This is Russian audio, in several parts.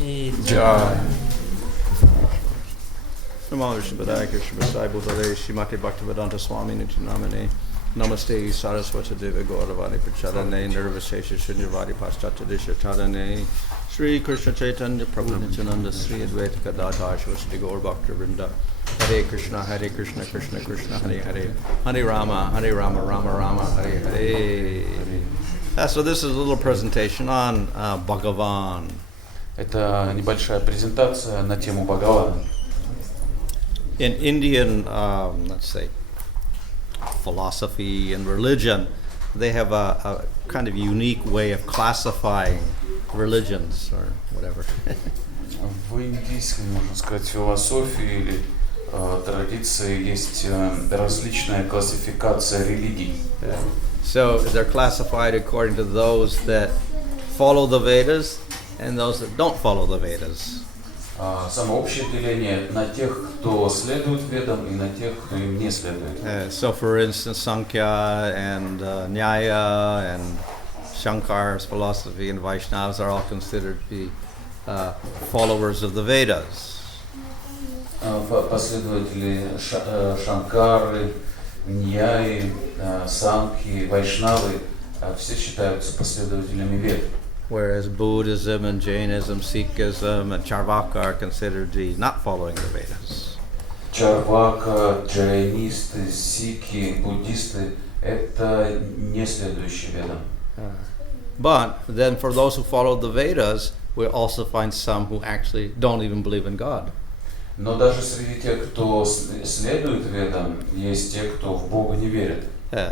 Ki Jai. Namo Vishnupadaya Krishna Vasai Bhutale Shrimati Bhaktivedanta Swami Nityanamane Namaste Saraswati Deva Gauravani Prachadane Nirvasesha Shunyavadi Paschatadisha Tadane Sri Krishna Chaitanya Prabhu Nityananda Sri Advaita Gadadhar Shivasati Gaur Bhakta Vrinda Hare Krishna Krishna Krishna Hare Hare Hare Rama Rama Rama Hare Hare. So this is a little presentation on Bhagavan. Это небольшая презентация на тему Бхагавана. In Indian, let's say, philosophy and religion, they have a kind of unique way of classifying religions or whatever. В индийской, можно сказать, философии или традиции есть различная классификация религий. So they're classified according to those that follow the Vedas and those that don't follow the Vedas. Самое общее деление на тех, кто следует ведам, и на тех, кто им не следует. So for instance, Sankhya and Nyaya and Shankar's philosophy and Vaishnavas are all considered to be followers of the Vedas. Последователи Шанкары, Ньяи, Санхи, Вайшнавы все считаются последователями вед. Whereas Buddhism and Jainism, Sikhism and Charvaka are considered to be not following the Vedas. Чарвака, джайнисты, сикхи, буддисты – это не следующие ведам. But then for those who follow the Vedas, we also find some who actually don't even believe in God. Но даже среди тех, кто следует ведам, есть те, кто в Бога не верит.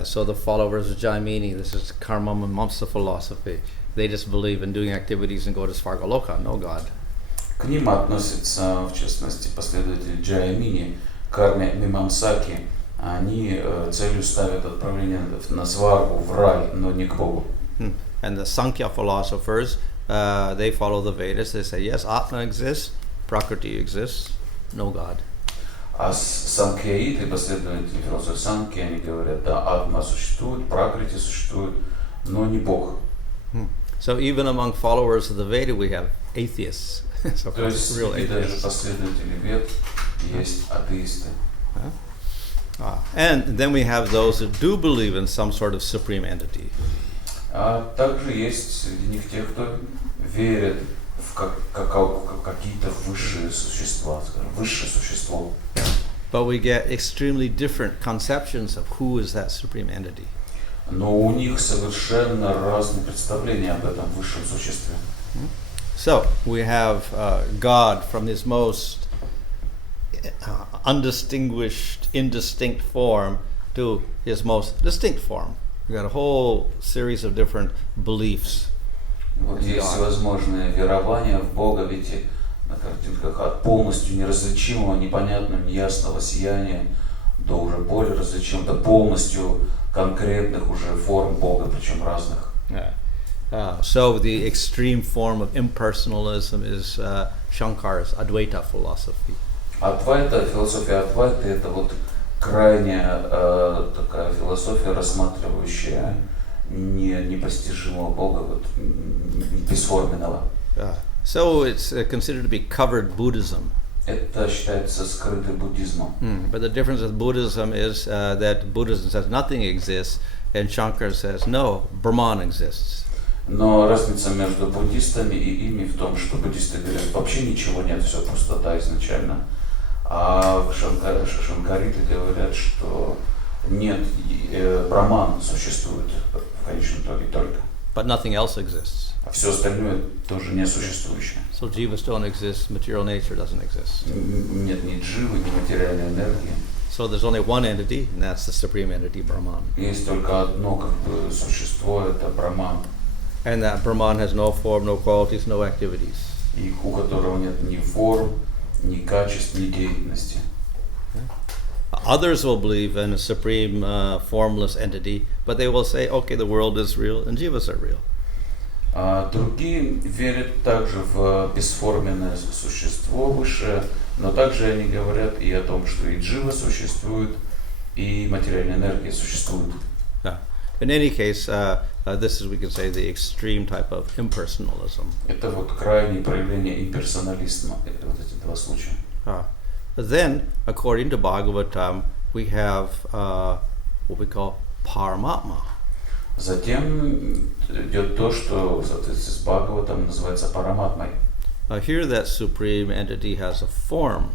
So the followers of Jaimini, this is karma mimamsa philosophy. They just believe in doing activities and go to Svargaloka, no God. К ним относятся, в частности, последователи Джаймини, карме мимамсаки. Они целью ставят отправление на сваргу, в рай, но не к Богу. And the Sankhya philosophers, they follow the Vedas. They say, yes, Atma exists, Prakriti exists, no God. А санkhyaиты, последователи философии Санхи, они говорят, да, Атма существует, Пракрити существует, но не Бог. So even among followers of the Veda, we have atheists. So То есть real и даже atheists. последователи вед есть атеисты. And then we have those who do believe in some sort of supreme entity. А также есть среди них те, кто верит в какие-то высшие существа, скажем, высшее существо. But we get extremely different conceptions of who is that supreme entity. Но у них совершенно разные представления об этом высшем существе. So we have God from his most undistinguished, indistinct form to his most distinct form. We got a whole series of different beliefs. Вот есть всевозможные верования в Бога, видите, на картинках от полностью неразличимого, непонятного, неясного сияния до уже более различимого, до полностью конкретных уже форм Бога, причем разных. So the extreme form of impersonalism is Shankar's Advaita philosophy. Адвайта, философия Адвайты – это вот крайняя такая философия, рассматривающая непостижимого Бога, вот, бесформенного. So it's considered to be covered Buddhism. Это считается скрытым буддизмом. But the difference with Buddhism is that Buddhism says nothing exists, and Shankar says no, Brahman exists. Но разница между буддистами и ими в том, что буддисты говорят, вообще ничего нет, все пустота изначально. А шанкариты говорят, что нет, Брахман существует в конечном итоге только. But nothing else exists. А все остальное тоже несуществующее. So jivas don't exist, material nature doesn't exist. Нет ни дживы, ни материальной энергии. So there's only one entity, and that's the supreme entity, Brahman. Есть только одно как бы существо, это Брахман. And that Brahman has no form, no qualities, no activities. И у которого нет ни форм, ни качеств, ни деятельности. Others will believe in a supreme formless entity, but they will say, okay, the world is real and jivas are real. А другие верят также в бесформенное существо высшее, но также они говорят и о том, что и джива существует, и материальная энергия существует. in any case, this is, we can say, the extreme type of impersonalism. Это вот крайнее проявление имперсонализма, это вот эти два случая. But then, according to Bhagavatam, we have what we call Paramatma. Затем идет то, что в соответствии с Бхагаватом называется параматмой. Here that supreme entity has a form.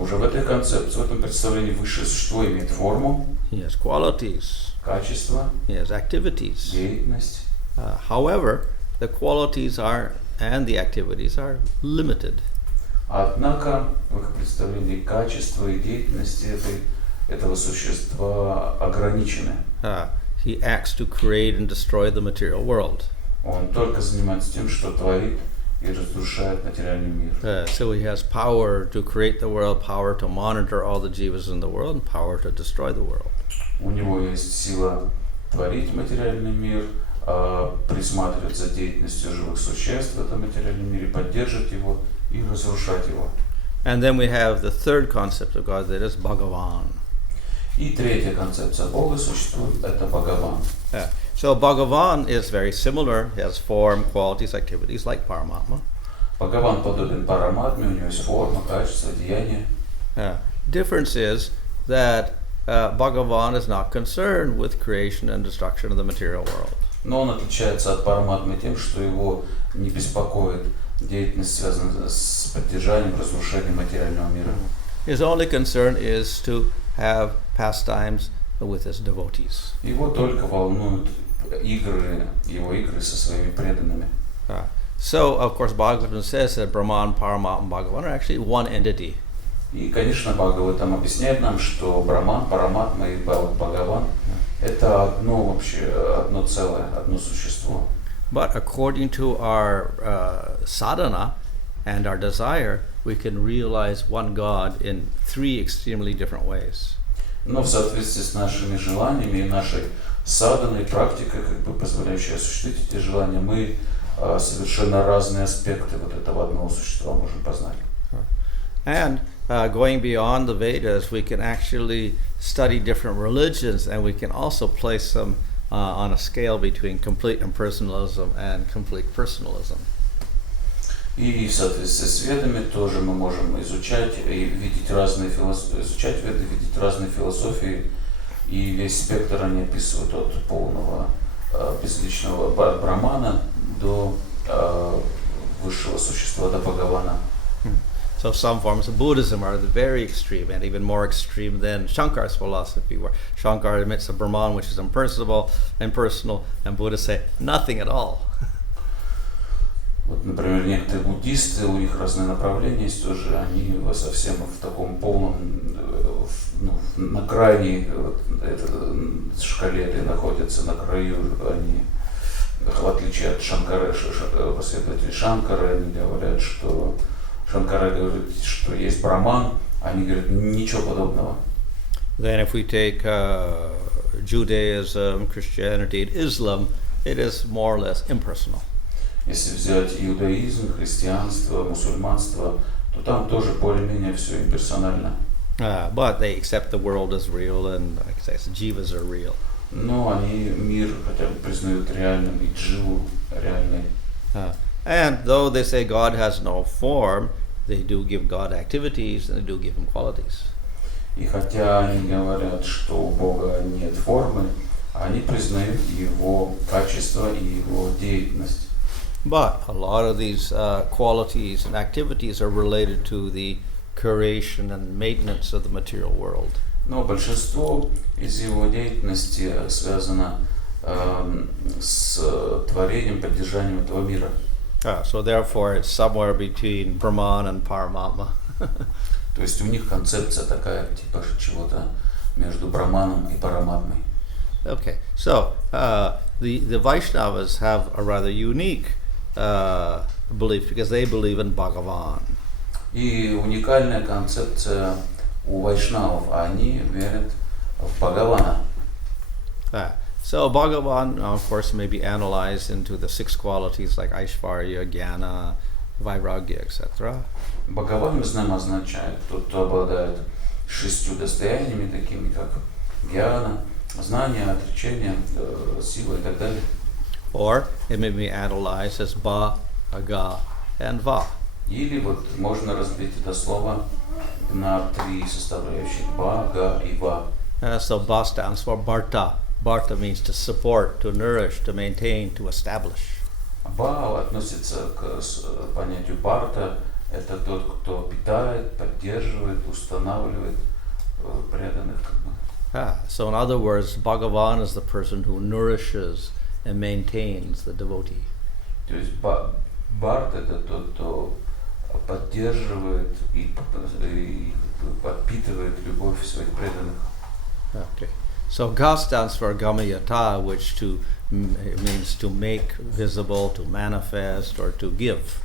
Уже в этой концепции, в этом представлении высшее существо имеет форму, He has qualities. качество, He has activities. деятельность. However, the qualities and the activities are limited. Однако в их представлении качества и деятельности этого существа ограничены. He acts to create and destroy the material world. Он только занимается тем, что творит и разрушает материальный мир. So he has power to create the world, power to monitor all the jivas in the world, and power to destroy the world. У него есть сила творить материальный мир, присматривать за деятельностью живых существ в этом материальном мире, поддерживать его и разрушать его. And then we have the third concept of God, that is Bhagavan. И третья концепция Бога существует, это Бхагаван. So Bhagavan is very similar, he has form, qualities, activities like Paramatma. Бхагаван подобен параматме, у него есть форма, качество, деяние. Difference is that Bhagavan is not concerned with creation and destruction of the material world. Но он отличается от параматмы тем, что его не беспокоит деятельность, связанная с поддержанием, разрушением материального мира. His only concern is to have pastimes with his devotees. Его только волнуют его игры со своими преданными. So, of course, Bhagavatam says that Brahman, Paramatma, and Bhagavan are actually one entity. И, конечно, Бхагаватам объясняет нам, что Брахман, Параматма и Бхагаван – это одно целое, одно существо. But according to our sadhana and our desire, we can realize one God in three extremely different ways. Но в соответствии с нашими желаниями и нашей садханой практикой, позволяющей осуществить эти желания, мы совершенно разные аспекты вот этого одного существа можем познать. And going beyond the Vedas, we can actually study different religions, and we can also place them on a scale between complete impersonalism and complete personalism. И в соответствии с ведами тоже мы можем изучать и видеть разные изучать веды, видеть разные философии, и весь спектр они описывают от полного безличного брамана до высшего существа, до Бхагавана. So some forms of Buddhism are the very extreme, and even more extreme than Shankara's philosophy, where Shankara admits a Brahman which is impersonal, and Buddhists say nothing at all. Вот, например, некоторые буддисты, у них разные направления есть тоже, они совсем в таком полном, на крайней шкале этой находятся, на краю они, в отличие от Шанкары, последователей Шанкары, они говорят, что Шанкара говорит, что есть Браман, они говорят, ничего подобного. Then if we take Judaism, Christianity, and Islam, it is more or less impersonal. Если взять иудаизм, христианство, мусульманство, то там тоже более-менее все имперсонально. But they accept the world as real, and like I say, jivas are real. Но они мир хотя бы признают реальным, и дживу реальной. And though they say God has no form, they do give God activities and they do give him qualities. И хотя они говорят, что у Бога нет формы, они признают его качество и его деятельность. But a lot of these qualities and activities are related to the creation and maintenance of the material world. Но большинство из его деятельности связано с творением, поддержанием этого мира. So therefore it's somewhere between Brahman and Paramatma. То есть у них концепция такая, типа чего-то между Браманом и Параматмой. Okay, so the Vaishnavas have a rather unique belief because they believe in Bhagavan. И уникальная концепция у вайшнавов, они верят в Бхагавана. So Bhagavan, of course, may be analyzed into the 6 qualities like Aishvarya, Jnana, Vairagya, etc. Бхагаван, мы знаем, означает тот, кто обладает 6 достояниями, такими как Гьяна, знание, отречение, сила и так далее. Or it may be analyzed as ba, aga, and va. Или вот можно разбить это слово на три составляющих: ба, га и ва. So ba stands for bharta. Bharta means to support, to nourish, to maintain, to establish. Ба относится к понятию барта. Это тот, кто питает, поддерживает, устанавливает преданных. So in other words, Bhagavan is the person who nourishes and maintains the devotee. То есть барт это тот, кто поддерживает и подпитывает любовь своих преданных. Okay. So Ga stands for Gamayata, which means to make visible, to manifest, or to give.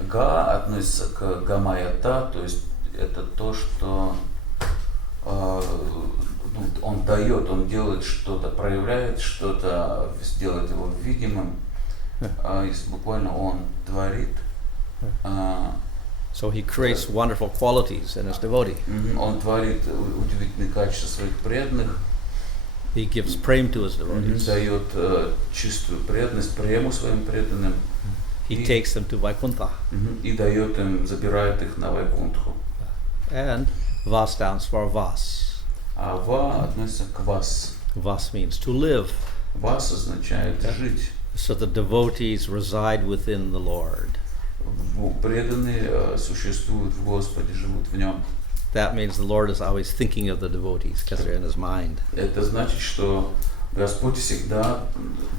Га относится к гамаята, то есть это то, что он дает, он делает что-то, проявляет что-то, делает его видимым. Буквально он творит. So he creates wonderful qualities in his devotee. Он творит удивительные качества своих преданных. He gives prem to his devotees. Дает чистую преданность, прему своим преданным. He takes them to Vaikuntha. И дает им, забирает их на Вайкунтху. And Va stands for Vas. А Ва относится к Вас. Vas means to live. Вас означает жить. So the devotees reside within the Lord. Преданные существуют в Господе, живут в Нем. That means the Lord is always thinking of the devotees because they're in His mind. Это значит, что Господь всегда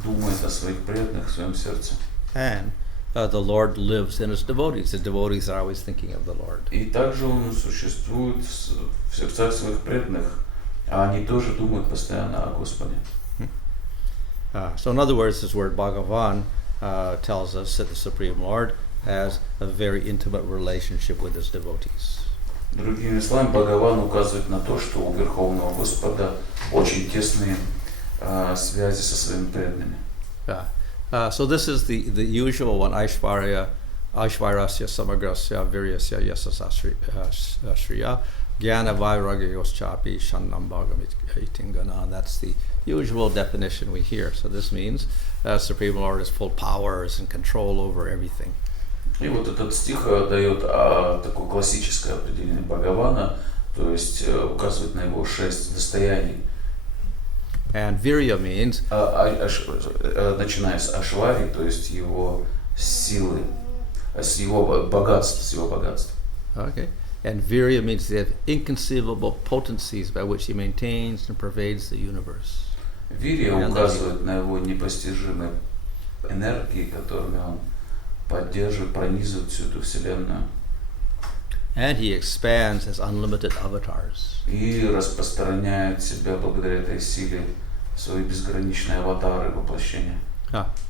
думает о своих преданных в своем сердце. And the Lord lives in His devotees. The devotees are always thinking of the Lord. И также Он существует в сердцах своих преданных, а они тоже думают постоянно о Господе. So in other words, this word Bhagavan tells us that the Supreme Lord has a very intimate relationship with His devotees. Другими словами, Бхагаван указывает на то, что у Верховного Господа очень тесные связи со своими преданными. So this is the usual one, Aishvarya, Aishvarasya Samagrasya Viryasya Yasasasriya Jnana Vairagya Yoschapi Shannam Bhagamitingana. That's the usual definition we hear. So this means Supreme Lord is full powers and control over everything. И вот этот стих дает такое классическое определение Бхагавана, то есть указывает на его 6 достояний. And Virya means, начиная с Ашвари, то есть его силы, с его богатства. Okay. And Virya means they have inconceivable potencies by which he maintains and pervades the universe. Вирья указывает на его непостижимые энергии, которыми он поддерживает, пронизывает всю эту вселенную. And he expands his unlimited avatars. И распространяет себя благодаря этой силе свои безграничные аватары воплощения.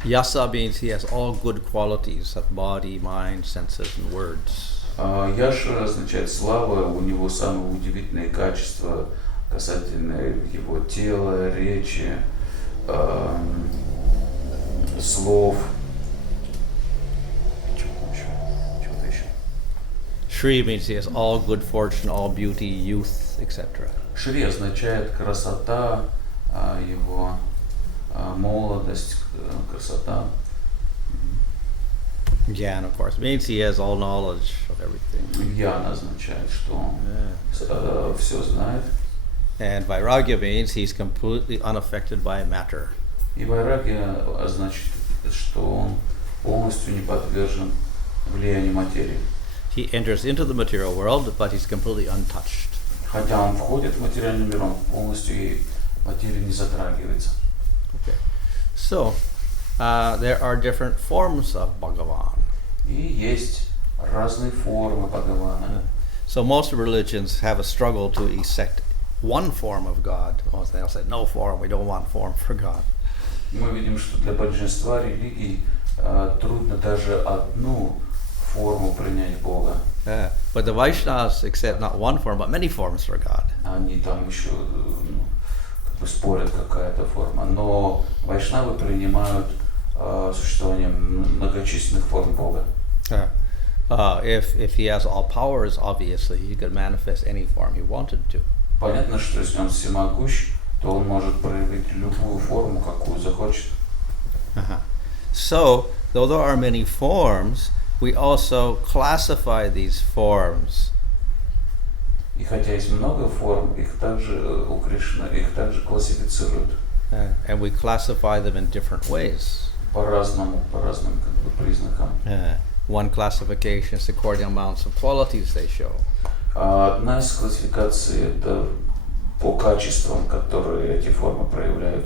Yasa means he has all good qualities of body, mind, senses, and words. Яша означает слава, у него самые удивительные качества касательно его тела, речи, слов. Shri means he has all good fortune, all beauty, youth, etc. Шри означает красота, его молодость, красота. Gyan, of course, means he has all knowledge of everything. Ян означает, что он все знает. And Vairagya means he's completely unaffected by matter. И вайрагья означает, что он полностью не подвержен влиянию материи. He enters into the material world, but he's completely untouched. Хотя он входит в материальный мир, он полностью и материя не затрагивается. Okay. So, there are different forms of Bhagavan. И есть разные формы Бхагавана. So most religions have a struggle to accept one form of God. They'll say, no form, we don't want form for God. Мы видим, что для большинства религий трудно даже одну форму принять Бога. But the Vaishnavas accept not one form, but many forms for God. Они там еще как бы спорят, какая-то форма. Но вайшнавы принимают существование многочисленных форм Бога. If he has all powers, obviously, he could manifest any form he wanted to. Понятно, что если он всемогущ, то то он может проявить любую форму, какую захочет. So, though there are many forms, we also classify these forms. И хотя есть много форм, их также у Кришны, их также классифицируют. And we classify them in different ways. По разным признакам. One classification is according to amounts of qualities they show. Одна из классификаций это по качествам, которые эти формы проявляют.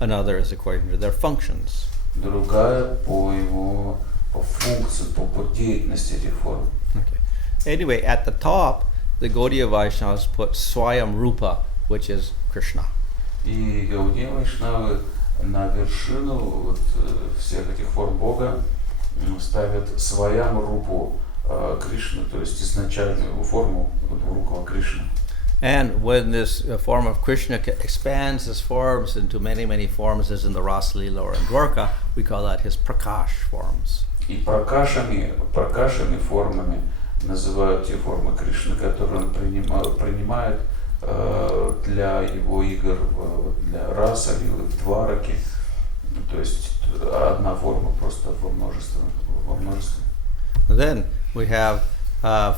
Another is according to their functions. Другая по функции, по деятельности этих форм. Okay. Anyway, at the top, the Gaudiya Vaishnavas put Swayam Rupa, which is Krishna. И Гаудия Вайшнавы на вершину всех этих форм Бога ставят Сваям Рупу Кришны, то есть изначальную форму Рукава Кришны. And when this form of Krishna expands his forms into many, many forms, as in the Rasa Leela or in Dwarka, we call that his Prakash forms. И пракашами формами называют те формы Кришны, которые он принимает для его игр для Раса Лилы, в Двараке. То есть одна форма просто во множестве. Then we have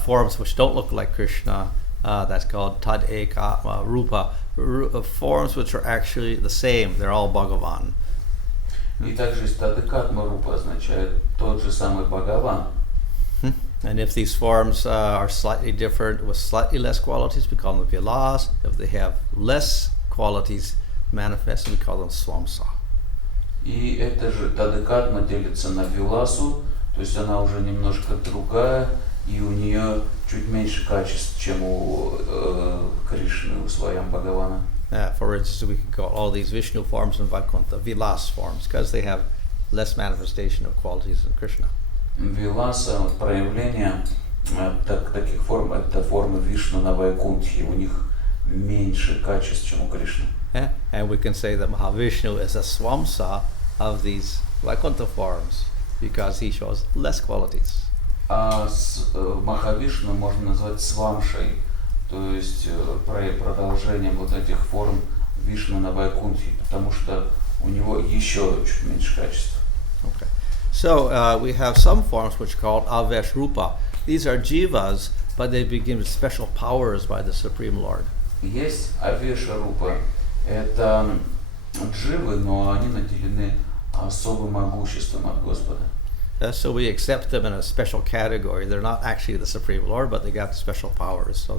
forms which don't look like Krishna. That's called Tad Ekatma Rupa, forms which are actually the same. They're all Bhagavan. И также есть Тадекатма Рупа означает тот же самый Бхагаван. And if these forms are slightly different with slightly less qualities, we call them Vilas. If they have less qualities manifest, we call them Swamsa. И эта же Тадекатма делится на Виласу, то есть она уже немножко другая, и у нее чуть меньше качеств, чем у Кришны, у Сваям Бхагавана. For instance, we can call all these Vishnu forms and Vaikuntha Vilas forms because they have less manifestation of qualities than Krishna. Виласа, проявление таких форм, это формы Вишну на Вайкунтхе, у них меньше качеств, чем у Кришны. And we can say that Mahavishnu is a Swamsa of these Vaikuntha forms because he shows less qualities. А Махавишну можно назвать Свамшей, то есть продолжением вот этих форм Вишну на Вайкунтхе, потому что у него еще чуть меньше качеств. Okay. So we have some forms which are called Avesh Rupa. These are jivas, but they begin with special powers by the Supreme Lord. Есть Авеша Рупа, это дживы, но они наделены особым могуществом от Господа. So we accept them in a special category. They're not actually the Supreme Lord, but they got special powers, so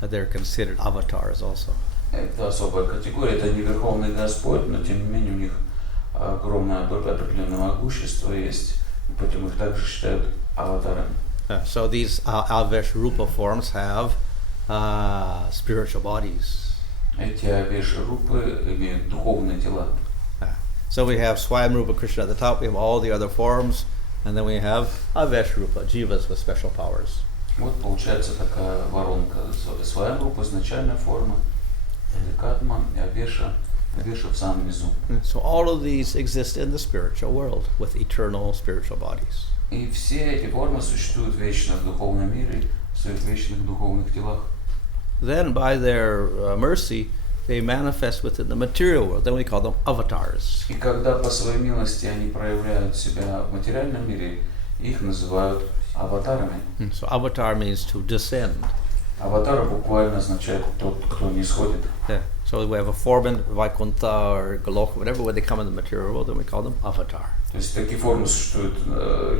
they're considered avatars also. Это особая категория, это не Верховный Господь, но тем не менее у них огромное определенное могущество есть, и поэтому их также считают аватарами. So these Avesh Rupa forms have spiritual bodies. Эти Авеши Рупы имеют духовные тела. So we have Swayam Rupa Krishna at the top, we have all the other forms, and then we have Avesh Rupa, jivas with special powers. Вот получается такая воронка. Сваям Рупа изначальная форма, Тадекатма и Авеша в самом низу. So all of these exist in the spiritual world with eternal spiritual bodies. И все эти формы существуют вечно в духовном мире, в своих вечных духовных телах. Then by their mercy, they manifest within the material world. Then we call them avatars. И когда по своей милости они проявляют себя в материальном мире, их называют аватарами. So avatar means to descend. Аватар буквально означает тот, кто не сходит. Yeah. So we have a form in Vaikuntha or Goloka, whatever, when they come in the material world, then we call them avatar. То есть такие формы существуют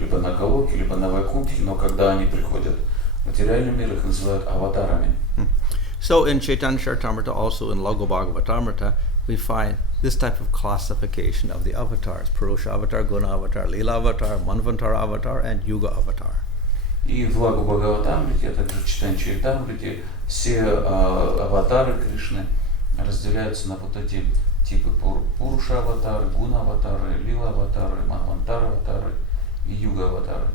либо на Галоке, либо на Вайкунтхе, но когда они приходят в материальный мир, их называют аватарами. So in Chaitanya Charitamrita, also in Lago Bhagavatamrita, we find this type of classification of the avatars: Purusha avatar, Guna avatar, Leela avatar, Manvantara avatar, and Yuga avatar. И в Лагу Бхагаватамрите, а также в Чайтанья Чаритамрите, все аватары Кришны разделяются на вот эти типы: Пуруша аватары, Гуна аватары, Лила аватары, Манвантара аватары и Юга аватары.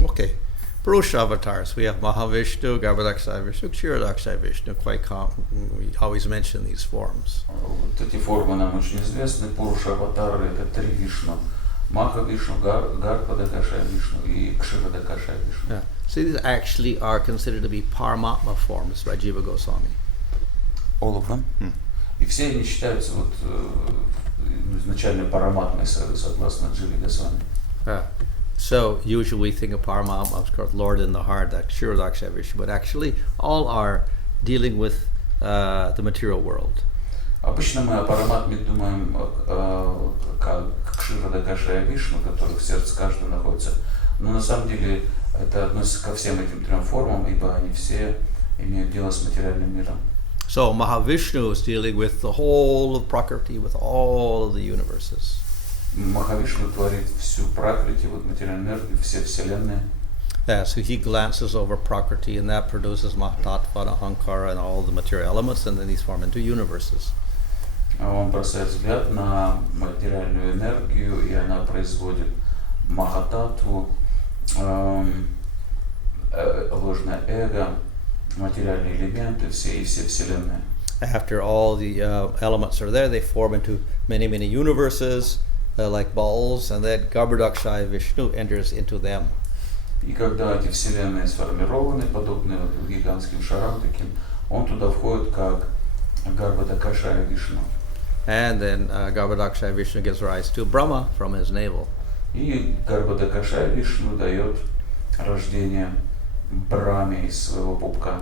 Okay. Purusha avatars, we have Mahavishnu, Garbhadakshay Vishnu, Kshirodakshay Vishnu, quite common. We always mention these forms. Вот эти формы нам очень известны. Пуруша аватары — это три Вишну. Маха Вишну, Гарбхадакашай Вишну и Кширадакашай Вишну. Yeah. So these actually are considered to be Paramatma forms by Jiva Goswami. All of them. И И все они считаются вот изначально параматмой, согласно Дживе Госвами. So usually we think of Paramatma, of course, Lord in the heart, that Kshirodakshaya Vishnu, but actually all are dealing with the material world. Обычно мы о параматме думаем как Кширадакашая Вишну, который в сердце каждого находится. Но на самом деле это относится ко всем этим трем формам, ибо они все имеют дело с материальным миром. So Mahavishnu is dealing with the whole of Prakriti, with all of the universes. Махавишну творит всю Пракрити, вот материальную энергию, все вселенные. So he glances over Prakriti, and that produces Mahatattva, Ahankara, and all the material elements, and then these form into universes. Он бросает взгляд на материальную энергию, и она производит Махататтву, ложное эго, материальные элементы, все вселенные. After all the elements are there, they form into many, many universes, like balls, and then Garbhodakshaya Vishnu enters into them. И когда эти вселенные сформированы, подобные вот гигантским шарам таким, он туда входит как Гарбхадакашая Вишну. And then Garbhodakshaya Vishnu gives rise to Brahma from his navel. И Гарбхадакашая Вишну дает рождение Брахме из своего пупка.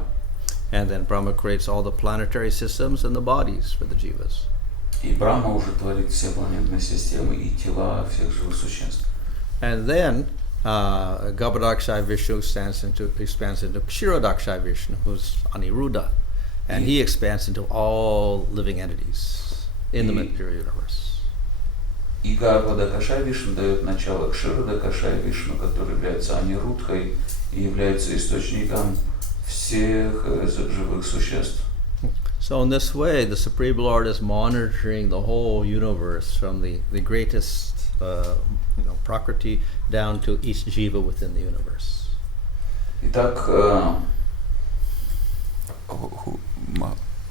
And then Brahma creates all the planetary systems and the bodies for the jivas. И Брахма уже творит все планетные системы и тела всех живых существ. And then Garbhodakshaya Vishnu expands into Kshirodakshaya Vishnu, who's Aniruddha, and he expands into all living entities in the material universe. И Гарбхадакашая Вишну дает начало Кширадакашая Вишну, который является Анирудхой и является источником всех живых существ. So in this way, the Supreme Lord is monitoring the whole universe from the greatest Prakriti down to each jiva within the universe. Итак,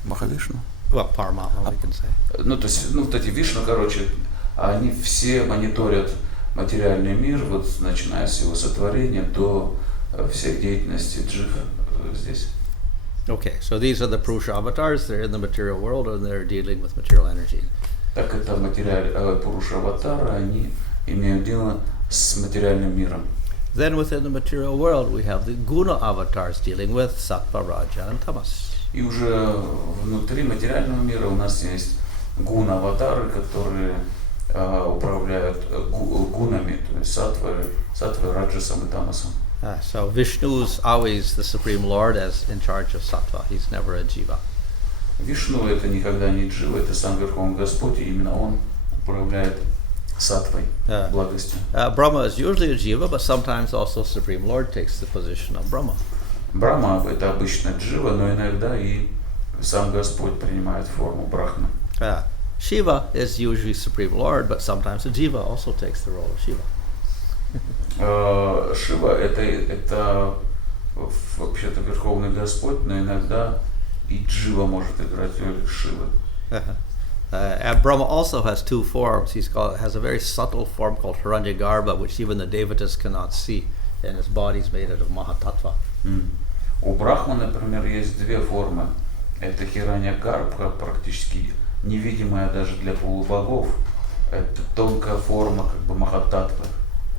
Махавишну? Well, Paramatma, we can say. Ну, то есть, вот эти Вишну, короче, они все мониторят материальный мир, вот начиная с его сотворения до всех деятельностей джив здесь. Okay, so these are the Purusha avatars. They're in the material world and they're dealing with material energy. Так это Пуруша аватары, они имеют дело с материальным миром. Then within the material world we have the Guna avatars dealing with Sattva, Raja and Tamas. И уже внутри материального мира у нас есть гуна-аватары, которые управляют гунами, то есть саттвой, раджасом и тамасом. So Vishnu is always the Supreme Lord as in charge of Sattva. He's never a jiva. Вишну это никогда не джива, это сам Верховный Господь, и именно Он управляет саттвой, благостью. Brahma is usually a jiva, but sometimes also Supreme Lord takes the position of Brahma. Брахма это обычно джива, но иногда и сам Господь принимает форму Брахмы. Shiva is usually Supreme Lord, but sometimes a jiva also takes the role of Shiva. Шива это вообще-то Верховный Господь, но иногда и джива может играть роль Шивы. And Brahma also has two forms. Has a very subtle form called Hiranyagarbha, which even the Devatas cannot see, and his body is made out of Mahatattva. У Брахмы, например, есть две формы. Это Хираньягарбха, практически невидимая даже для полубогов. Это тонкая форма как бы Махататтвы.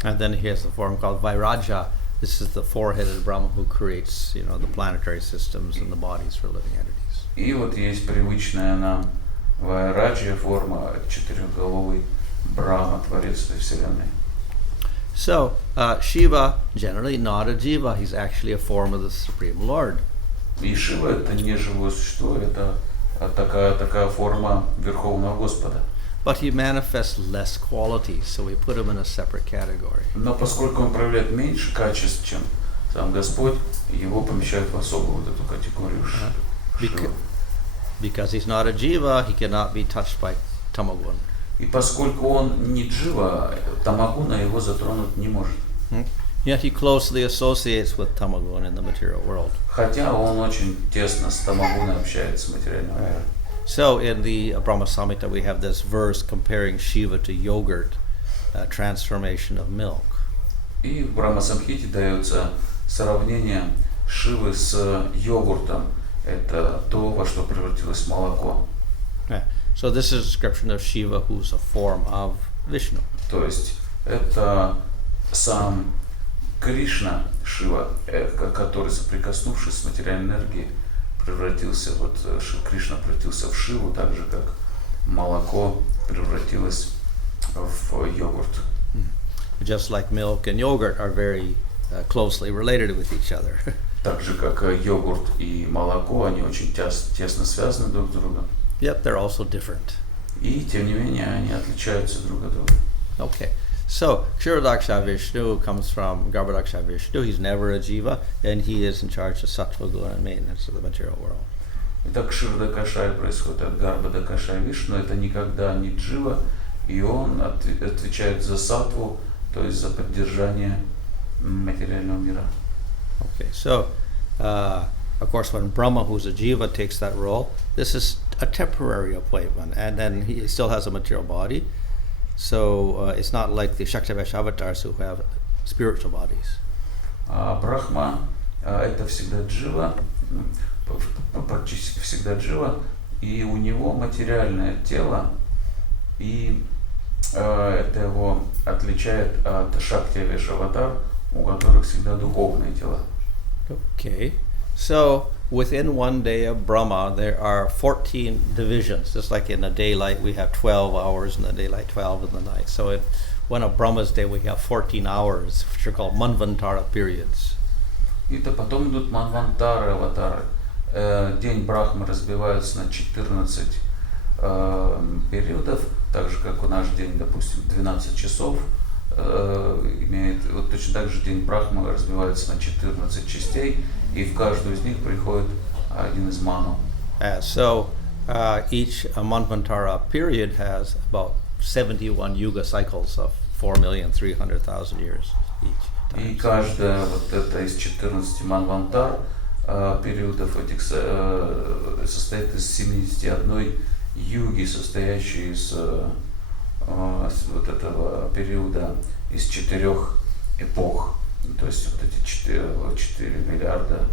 And then he has the form called Vairaja. This is the four-headed Brahma who creates, the planetary systems and the bodies for living entities. И вот есть привычная нам Вайраджия форма, четырехголовый Брахма, творец этой вселенной. So Shiva, generally not a jiva, he's actually a form of the Supreme Lord. И Шива это не живое существо, это такая форма Верховного Господа. But he manifests less qualities, so we put him in a separate category. Но поскольку он проявляет меньше качеств, чем сам Господь, его помещают в особую вот эту категорию Шива. Because he's not a jiva, he cannot be touched by tamagun. И поскольку он не джива, тамагуна его затронуть не может. Yet he closely associates with tamagun in the material world. Хотя он очень тесно с тамагуной общается в материальном мире. So in the Brahma Samhita we have this verse comparing Shiva to yogurt, transformation of milk. И в Брахма Самхите дается сравнение Шивы с йогуртом. Это то, во что превратилось молоко. So this is a description of Shiva, who's a form of Vishnu. То есть это сам Кришна, Шива, который, соприкоснувшись с материальной энергией, превратился, Кришна превратился в Шиву, так же как молоко превратилось в йогурт. Just like milk and yogurt are very closely related with each other. Так же как йогурт и молоко, они очень тесно связаны друг с другом. Yet they're also different. И тем не менее они отличаются друг от друга. Okay, so Kshirodaksha Vishnu comes from Garbhodaksha Vishnu. He's never a jiva, and he is in charge of sattva guna and maintenance of the material world. Итак, Кширдакашай происходит от Гарбадакашай Вишну, это никогда не джива, и он отвечает за саттву, то есть за поддержание материального мира. Okay, so of course when Brahma, who's a jiva, takes that role, this is a temporary appointment, and then he still has a material body. So it's not like the Shaktivesh avatars who have spiritual bodies. Брахма это всегда джива, практически всегда джива, и у него материальное тело, и это его отличает от Шактивеш аватар, у которых всегда духовные тела. Okay, so within one day of Brahma there are 14 divisions, just like in the daylight we have 12 hours in the daylight, 12 in the night. So in one of Brahma's day we have 14 hours, which are called Manvantara periods. И то потом идут манвантары, аватары. День Брахмы разбивается на 14 периодов, так же как у наш день, допустим, 12 часов. Имеет, вот точно так же день Брахмы разбивается на 14 частей, и в каждую из них приходит один из ману. So each Manvantara period has about 71 yuga cycles of 4,300,000 years each. И каждая вот это из 14 манвантар периодов этих состоит из 71 юги, состоящей из вот этого периода из 4 эпох. То есть вот эти 4 миллиарда,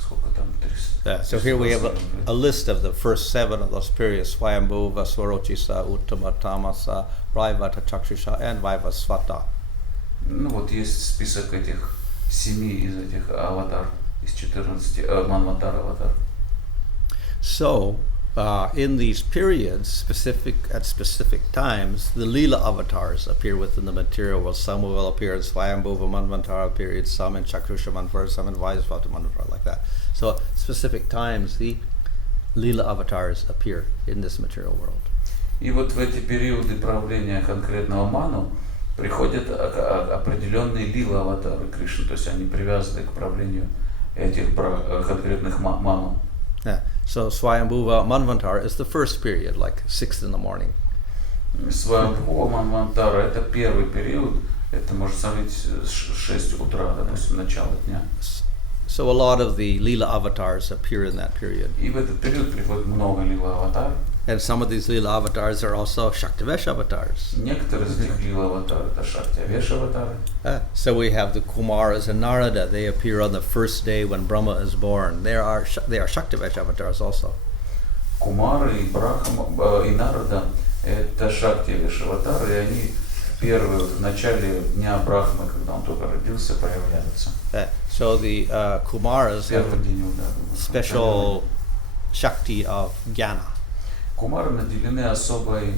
сколько там, 300. So here we have a list of the first 7 of those periods: Swayambhu, Vaswarochisa, Uttama, Tamasa, Raivata, Chakshusha, and Vaivasvata. Ну вот есть список этих 7 из этих аватар, из 14 манвантар аватар. So in these periods, at specific times, the Leela avatars appear within the material world. Some will appear in Swayambhuva Manvantara periods, some in Chakrusha Manvantara, some in Vaisvata Manvantara, like that. So at specific times, the Leela avatars appear in this material world. И вот в эти периоды правления конкретного ману приходят определенные лила аватары Кришны, то есть они привязаны к правлению этих конкретных ману. Yeah. So Swayambhuva Manvantara is the first period, like 6 in the morning. Свамбхува Манвантара это первый период, это можно сравнить с 6 утра, допустим, начало дня. So a lot of the Leela avatars appear in that period. И в этот период приходит много лила аватар. And some of these Leela avatars are also Shaktivesh avatars. Некоторые из этих лила аватар это Шактивеш аватары. So we have the Kumaras and Narada. They appear on the first day when Brahma is born. They are Shaktivesh avatars also. Кумары и Брахма и Нарада это Шактивеш аватары, и они первые в начале дня Брахмы, когда он только родился, появляются. So the Kumaras have a special Shakti of Jnana. Кумары наделены особой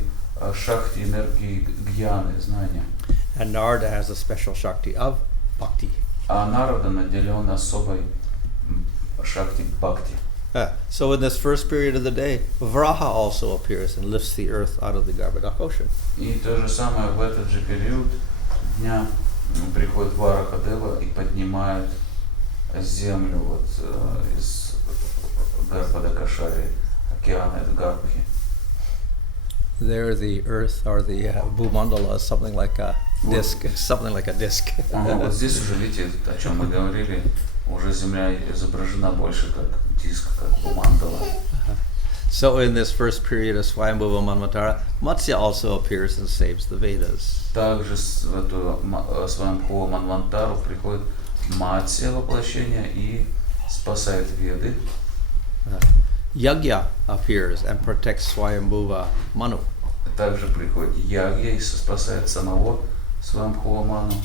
шахти энергии гьяны, знания. And Narada has a special Shakti of Bhakti. А Нарада наделен особой шахти бхакти. So in this first period of the day, Varaha also appears and lifts the earth out of the Garbhodak ocean. И то же самое в этот же период дня приходит Варахадева и поднимает землю вот из Гарбадакашари, океана, из Гарбхи. There the earth or the Bhumandala is something like a disc, something like a disc. Вот здесь уже, видите, о чем мы говорили, уже Земля изображена больше как диск, как Бхумандала. So in this first period of Swayambhuva Manvantara, Matsya also appears and saves the Vedas. Также в эту Свамбхува Манвантару приходит Матсия воплощение и спасает Веды. Yagya appears and protects Swayambhuva Manu. Также приходит Ягья и спасает самого Свамбхува Ману.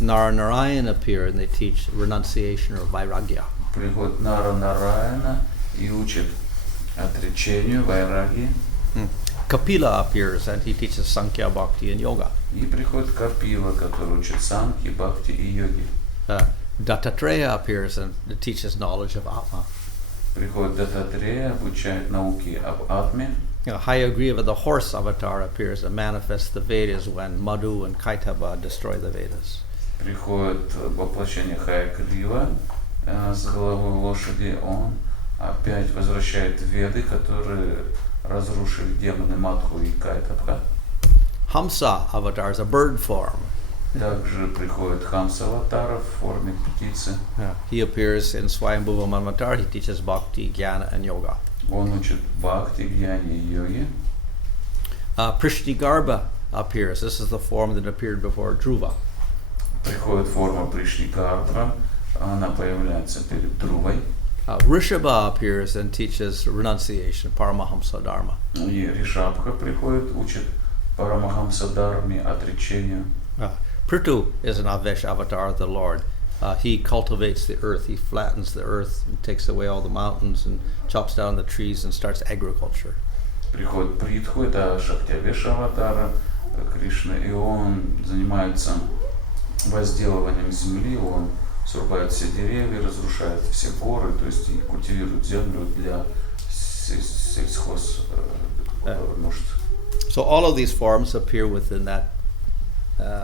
Narayan appear and they teach renunciation or vairagya. Приходит Нараяна и учит отречению, вайраги. Kapila appears and he teaches Sankhya, Bhakti and Yoga. И приходит Капила, который учит санки, бхакти и йоги. Dattatreya appears and teaches knowledge of Atma. Приходит Дататрея, обучает науки об Атме. Hayagriva, the horse avatar, appears and manifests the Vedas when Madhu and Kaitaba destroy the Vedas. Приходит воплощение Хаягрива с головой лошади. Он опять возвращает Веды, которые разрушили демоны Мадху и Кайтабха. Hamsa avatar is a bird form. Также приходит Хамса аватара в форме птицы. He appears in Swayambhuva Manvatar. He teaches Bhakti, Jnana and Yoga. Он учит бхакти, гьяни и йоги. Prishnigarbha appears. This is the form that appeared before Dhruva. Приходит форма Пришнигарбха. Она появляется перед Друвой. Rishabha appears and teaches renunciation, Paramahamsa Dharma. И Ришабха приходит, учит Парамахамса Дharме, отречению. Prithu is an Avesh avatar of the Lord. He cultivates the earth, he flattens the earth, and takes away all the mountains, and chops down the trees, and starts agriculture. Приходит Притху, это Шактявеша аватара Кришны, и он занимается возделыванием земли, он срубает все деревья, разрушает все горы, то есть и культивирует землю для сельхоз нужд. So all of these forms appear within that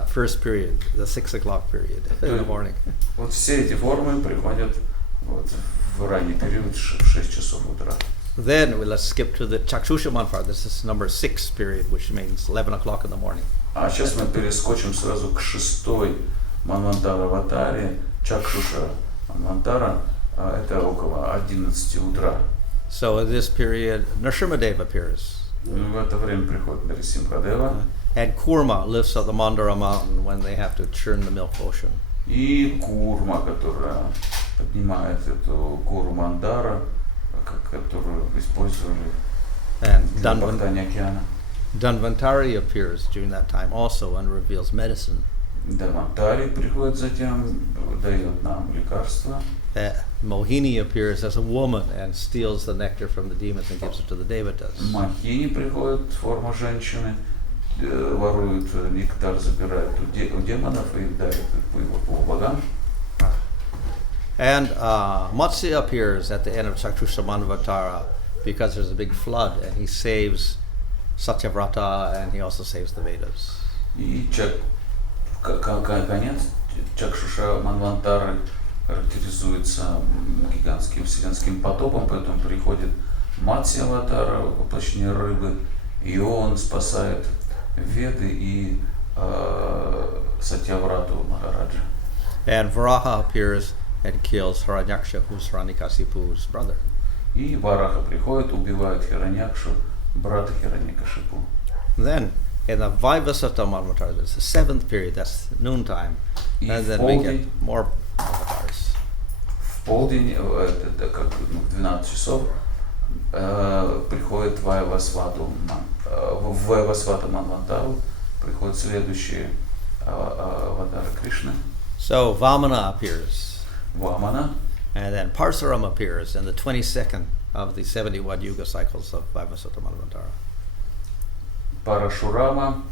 first period, the 6 o'clock period in the morning. Вот все эти формы приходят вот в ранний период в 6 часов утра. Then let's skip to the Chakshusha Manvantara. This is number 6 period, which means 11 o'clock in the morning. А сейчас мы перескочим сразу к 6-й Манвантара аватаре, Чакшуша Манвантара, это около 11 утра. So in this period, Nrsimhadev appears. В это время приходит Нарисимхадева. And Kurma lifts up the Mandara mountain when they have to churn the milk ocean. И Курма, которая поднимает эту гору Мандара, которую использовали для обогтания океана. Dhanvantari appears during that time also and reveals medicine. Дханвантари приходит затем, дает нам лекарства. Mohini appears as a woman and steals the nectar from the demons and gives it to the devatas. Махини приходит в форму женщины, ворует нектар, забирает у демонов и дает его богам. And Matsya appears at the end of Chakshusha Manvatara because there's a big flood and he saves Satyavrata and he also saves the Vedas. И конец Чакшуша Манвантары характеризуется гигантским вселенским потопом, поэтому приходит Матсья аватара, воплощение рыбы, и он спасает Веды и Сатьяврату Махараджа. And Varaha appears and kills Hiranyaksha, who's Hiranyakasipu's brother. И Вараха приходит, убивает Хираньякшу, брата Хираньякашипу. Then in the Vaivasata Manvatara, that's the 7th period, that's noontime. And then we get more avatars. В полдень, это как в 12 часов, приходит Вайвасвата Манвантару, приходят следующие аватары Кришны. So Vamana appears. Вамана. And then Parsaram appears in the 22nd of the 71 Yuga cycles of Vaivasata Manvantara. Парашурама.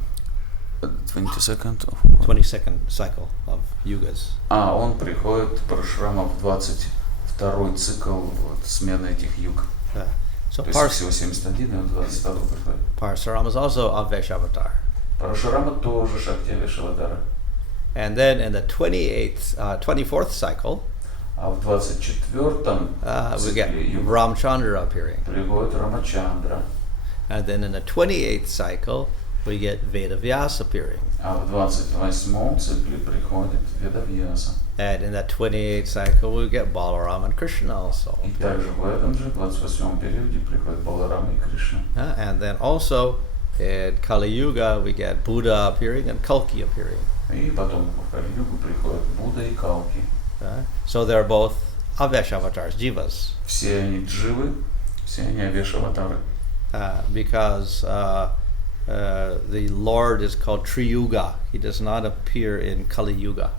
22nd cycle of Yugas. Он приходит, Парашурама, в 22-й цикл вот, смены этих юг. So То есть всего 71, и он 22 приходит. Parsaram is also Avesh avatar. Парашурама тоже Шактявеш аватара. And then in the 24th cycle, в 24-м we get Ramchandra appearing. Приходит Рамачандра. And then in the 28th cycle, we get Vedavyas appearing. В 28-м цикле приходит Ведавьяса. And in that 28th cycle, we get Balaram and Krishna also. И также в этом же 28-м периоде приходит Баларама и Кришна. And then also in Kali Yuga, we get Buddha appearing and Kalki appearing. И потом в Кали-югу приходят Будда и Калки. So they're both Avesh avatars, jivas. Все они дживы, Все они авешаватары. Because the Lord is called Triyuga. He does not appear in Kali Yuga.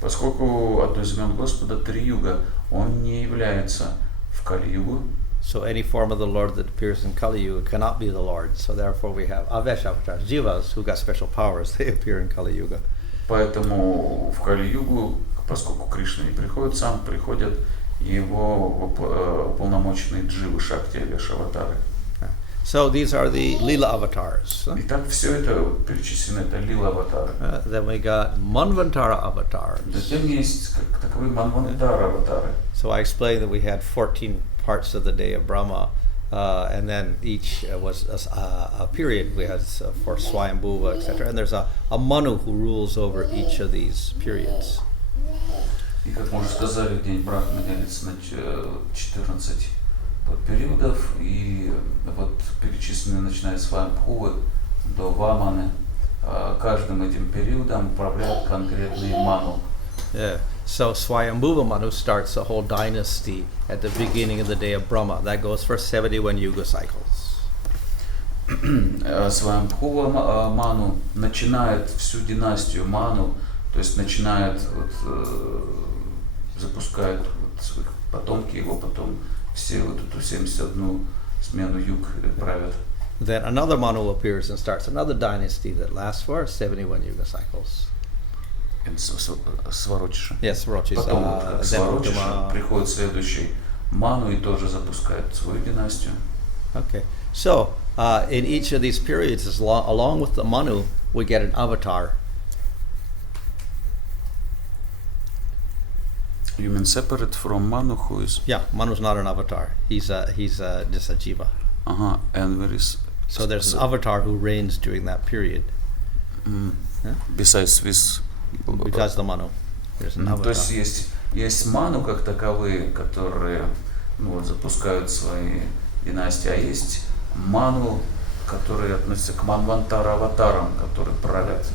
Поскольку одно из имен Господа Три-юга, он не является в Кали-югу. So any form of the Lord that appears in Kali Yuga cannot be the Lord. So therefore we have Aveshavatars, Jivas, who got special powers. They appear in Kali Yuga. Поэтому в Кали-югу, поскольку Кришна не приходит сам, приходят его полномочные дживы, шакти, авешаватары. So these are the Lila avatars. Итак, все это перечислено, это лила-аватары. Then we got Manvantara avatars. Затем есть как таковые манвантара-аватары. So I explained that we had 14 parts of the day of Brahma, and then each was a period. We had for Swayambhuva, etc. And there's a Manu who rules over each of these periods. И как мы уже сказали, день Брахмы делится на 14 периодов, и вот перечислены, начиная с Свамбхувы до Ваманы, каждым этим периодом управляют конкретные ману. Yeah. So Swayambhuva Manu starts a whole dynasty at the beginning of the day of Brahma. That goes for 71 yuga cycles. Свамбхува ману начинает всю династию ману, то есть начинает, запускает своих потомки его, потом все вот эту 71 смену юг правят. Then another Manu appears and starts another dynasty that lasts for 71 yuga cycles. Сварочиша. Yes, Svarachish. Потом к Сварочиша приходит следующий ману и тоже запускает свою династию. Okay. So in each of these periods, along with the Manu, we get an avatar. You mean separate from Manu, who is? Yeah, Manu's not an avatar. He's just a jiva. And there is. So there's an avatar who reigns during that period. Yeah? Besides this. Because the Manu, there's an avatar. То есть есть ману как таковые, которые запускают свои династии, а есть ману, которые относятся к манвантара-аватарам, которые правят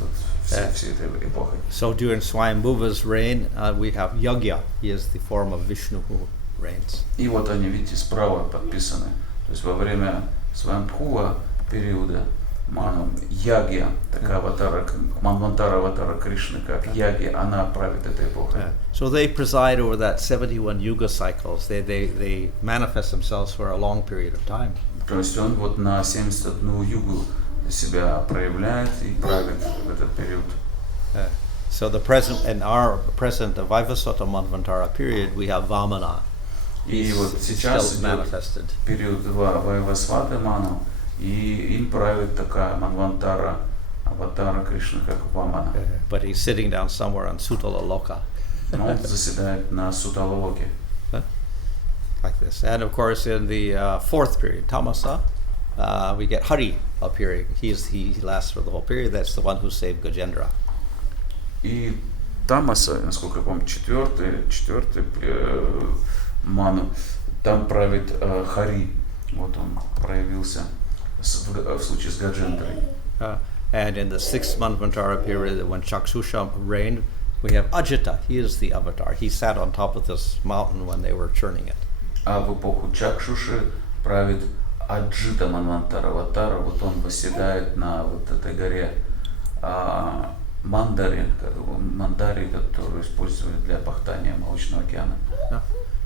всей этой эпохой. So during Swayambhuva's reign, we have Yagya. He is the form of Vishnu who reigns. И вот они, видите, справа подписаны. То есть во время Свамбхува периода ману Ягья, такая аватара, манвантара аватара Кришны, как Ягья, она правит этой эпохой. So they preside over that 71 yuga cycles. They manifest themselves for a long period of time. То есть он вот на 71 югу себя проявляет и правит в этот период. So the present in our present Vaivasvata Manvantara period, we have Vamana. И вот сейчас идет период Вайвасваты ману, и им правит такая манвантара аватара Кришны, как Вамана. But he's sitting down somewhere on Sutala Loka. Но он заседает на Суталалоке. Like this. And of course in the fourth period, Tamasa, we get Hari appearing. He lasts for the whole period. That's the one who saved Gajendra. И Тамаса, насколько я помню, четвертый ману, там правит Хари. Вот он проявился в случае с Гаджендрой. And in the sixth Manvantara period, when Chakshusha reigned, we have Ajita. He is the avatar. He sat on top of this mountain when they were churning it. А в эпоху Чакшуши правит Аджита Манвантара аватара. Вот он восседает на вот этой горе Мандари, которую используют для пахтания Молочного океана.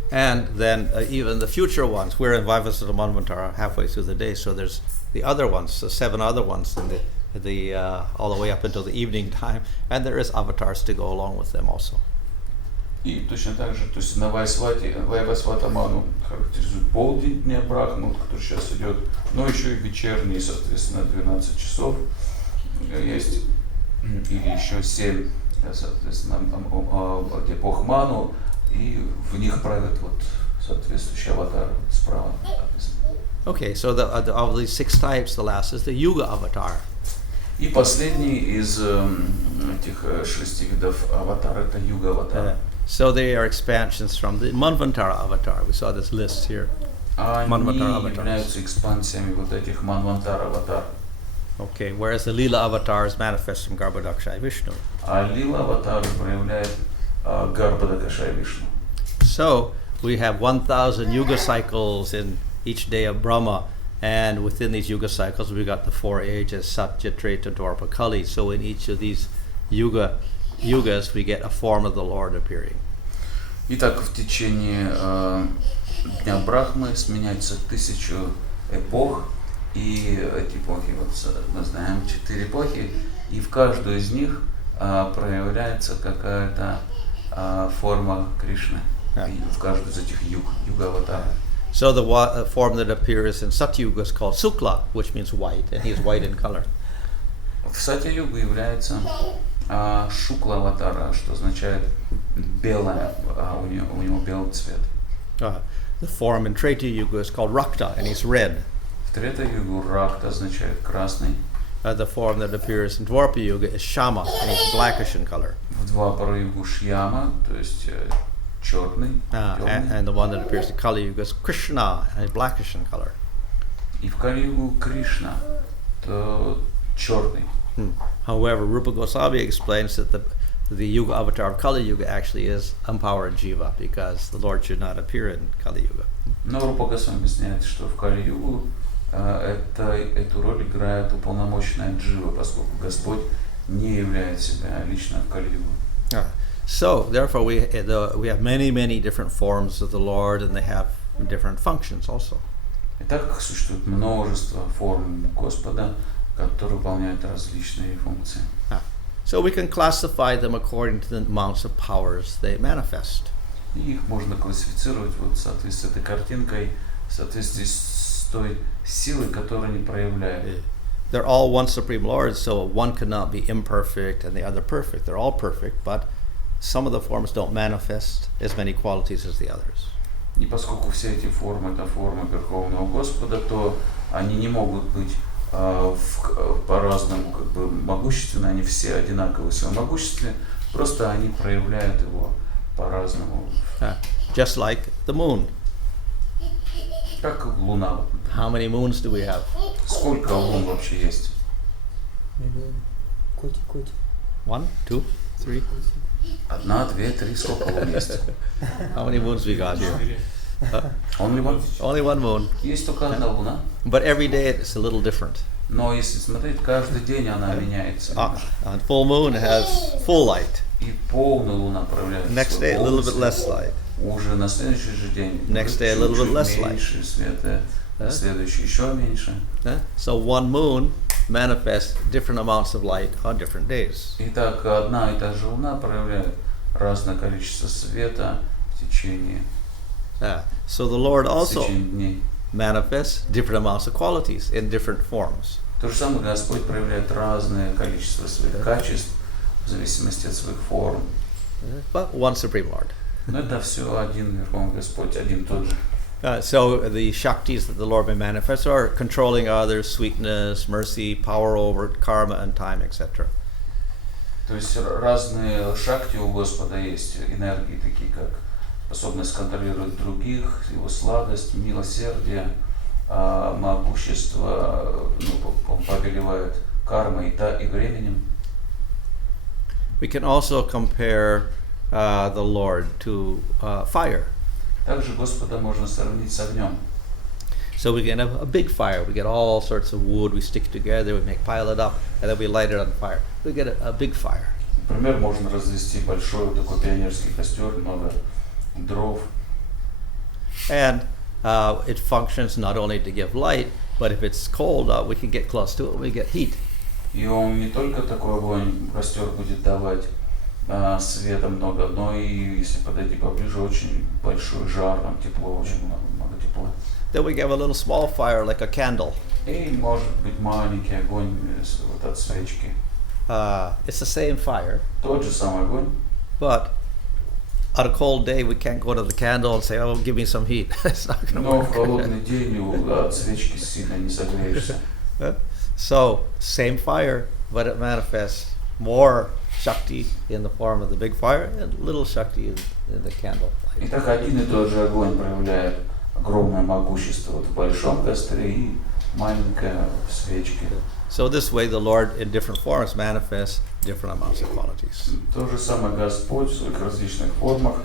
And then even the future ones, we're in Vaivasvata Manvantara halfway through the day, so there's the other ones, the 7 other ones, in the all the way up until the evening time, and there is avatars to go along with them also. И точно так же, то есть на Вайвасвата ману характеризует полдень дня Брахмы, который сейчас идет, но еще и вечерний, соответственно, 12 часов есть, или еще 7, соответственно, эпох ману, и в них правят вот соответствующий аватар справа. Okay, so of these 6 types, the last is the Yuga avatar. И последний из этих 6 видов аватара это Юга аватар. So they are expansions from the Manvantara avatar. We saw this list here. Они являются экспансиями вот этих Манвантара аватар. Okay, whereas the Lila avatar is manifest from Garbhodakshaya Vishnu. А Лила аватар проявляет Гарбхадакшая Вишну. So we have 1,000 yuga cycles in each day of Brahma. And within these yuga cycles, we got the 4 ages, Satya, Treta, Dwapara, Kali. So in each of these yugas, we get a form of the Lord appearing. Итак, в течение Дня Брахмы сменяется 1000 эпох, и эти эпохи, вот мы знаем 4 эпохи, и в каждую из них проявляется какая-то форма Кришны, в каждую из этих юга-аватаров. So the form that appears in Satyuga is called Sukla, which means white, and he is white in color. В Сатья-югу является Шукла-аватара, что означает белое, у него белый цвет. The form in Treta Yuga is called Rakta, and he's red. В Трета-югу Ракта означает красный. The form that appears in Dwapara Yuga is Shama, and he's blackish in color. В Двапара-югу Шьяма, то есть черный. And the one that appears in Kali Yuga is Krishna, and he's blackish in color. И в Кали-югу Кришна, то черный. However, Rupa Goswami explains that the Yuga avatar of Kali Yuga actually is empowered Jiva, because the Lord should not appear in Kali Yuga. Но Рупа Госвами объясняет, что в Кали-югу эту роль играет уполномоченная Джива, поскольку Господь не являет себя лично в Кали-югу. So, therefore, we have many different forms of the Lord, and they have different functions also. Итак, существует множество форм Господа, которые выполняют различные функции. So we can classify them according to the amounts of powers they manifest. И их можно классифицировать вот в соответствии с этой картинкой, в соответствии с той силой, которую они проявляют. They're all one Supreme Lord, so one cannot be imperfect and the other perfect. They're all perfect, but some of the forms don't manifest as many qualities as the others. И поскольку все эти формы это формы Верховного Господа, то они не могут быть по-разному как бы могущественны, они все одинаковы в своем могуществе, просто они проявляют его по-разному. Just like the moon. Как Луна. How many moons do we have? Сколько лун вообще есть? 1, 2, 3. 1, 2, 3, сколько лун есть? How many moons we got here? Only one? Only one moon. Есть только одна луна. But every day it's a little different. Но если смотреть, каждый день она меняется. On full moon it has full light. И полная луна проявляет Next day a little bit less light. Уже на следующий же день Next day a little bit less light. Меньше света, следующий еще меньше. So one moon manifests different amounts of light on different days. Итак, одна и та же луна проявляет разное количество света в течение So the Lord also дней. manifests different amounts of qualities in different forms. То же самое Господь проявляет разное количество своих качеств в зависимости от своих форм. But one Supreme Lord. Но это все один Верховный Господь, один тот же. So the Shaktis that the Lord may manifest are controlling others, sweetness, mercy, power over karma and time, etc. То есть разные шакти у Господа есть, энергии такие как способность контролировать других, его сладость, милосердие, могущество, он повелевает кармой и временем. We can also compare the Lord to fire. Также Господа можно сравнить с огнем. So we can have a big fire. We get all sorts of wood. We stick together. We pile it up, and then we light it on fire. We get a big fire. Например, можно развести большой такой пионерский костер, много дров. And it functions not only to give light, but if it's cold out, we can get close to it. We get heat. И он не только такой огонь, костер будет давать света много, но и если подойти поближе, очень большой жар, там тепло, очень много тепла. Then we give a little small fire like a candle. И может быть маленький огонь вот от свечки. It's the same fire. Тот же самый огонь. But on a cold day, we can't go to the candle and say, "Oh, give me some heat." It's not going to Но work. в холодный день от свечки сильно не согреешься. So, same fire, but it manifests more Shakti in the form of the big fire and little Shakti in the candle. Итак, один и тот же огонь проявляет огромное могущество вот в большом костре и маленькое в свечке. So this way the Lord in different forms manifests different amounts of qualities. То же самое Господь в своих различных формах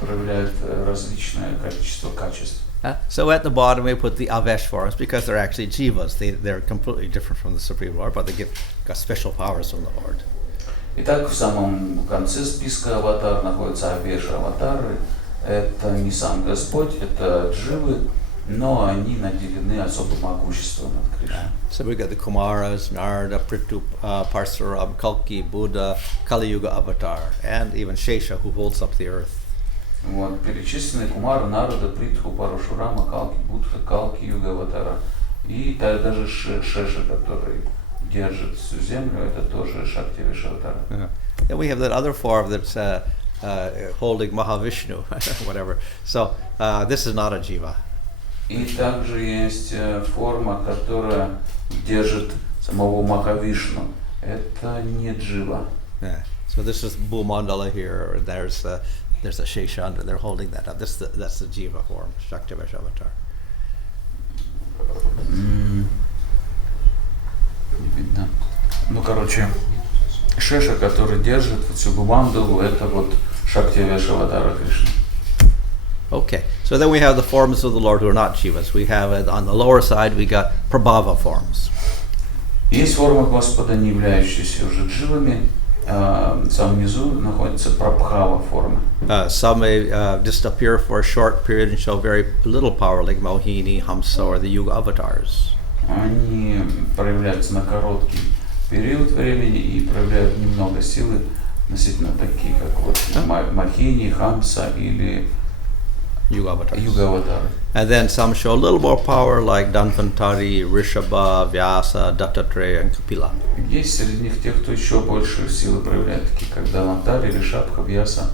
проявляет различное количество качеств. So at the bottom we put the Avesh forms because they're actually jivas. They're completely different from the Supreme Lord, but they got special powers from the Lord. Итак, в самом конце списка аватар находятся авеш-аватары. Это не сам Господь, это дживы, но они наделены особым могуществом над Кришной. So we got the Kumaras, Narada, Prithu, Parsuram, Kalki, Buddha, Kali Yuga Avatar, and even Shesha, who holds up the earth. Вот, перечислены Кумара, Нарада, Притху, Парашурама, Калки, Будха, Калки, Юга, Аватара. И даже Шеша, который держит всю землю, это тоже Шакти Вишаватара. Yeah. And we have that other form that's holding Mahavishnu, whatever. So this is not a jiva. И также есть форма, которая держит самого Махавишну. Это не джива. Yeah. So this is Bhumandala here, or there's a Shesha under, they're holding that up. That's the jiva form, Shakti Vaishavatar. Не видно. Ну, короче, Шеша, который держит всю Бумандалу, это вот Шакти Вишаватара Кришны. Okay, so then we have the forms of the Lord who are not jivas. We have it on the lower side, we got Prabhava forms. Есть форма Господа, не являющаяся уже дживами. В самом низу находится Прабхава форма. Some may just appear for a short period and show very little power, like Mohini, Hamsa, or the Yuga avatars. Они проявляются на короткий период времени и проявляют немного силы, относительно такие, как вот Махини, Хамса или Yuga avatars. Юга-аватары. And then some show a little more power, like Dhanvantari, Rishabha, Vyasa, Dattatreya, and Kapila. Есть среди них те, кто еще больше силы проявляет, такие как Дханвантари, Ришабха, Вьяса,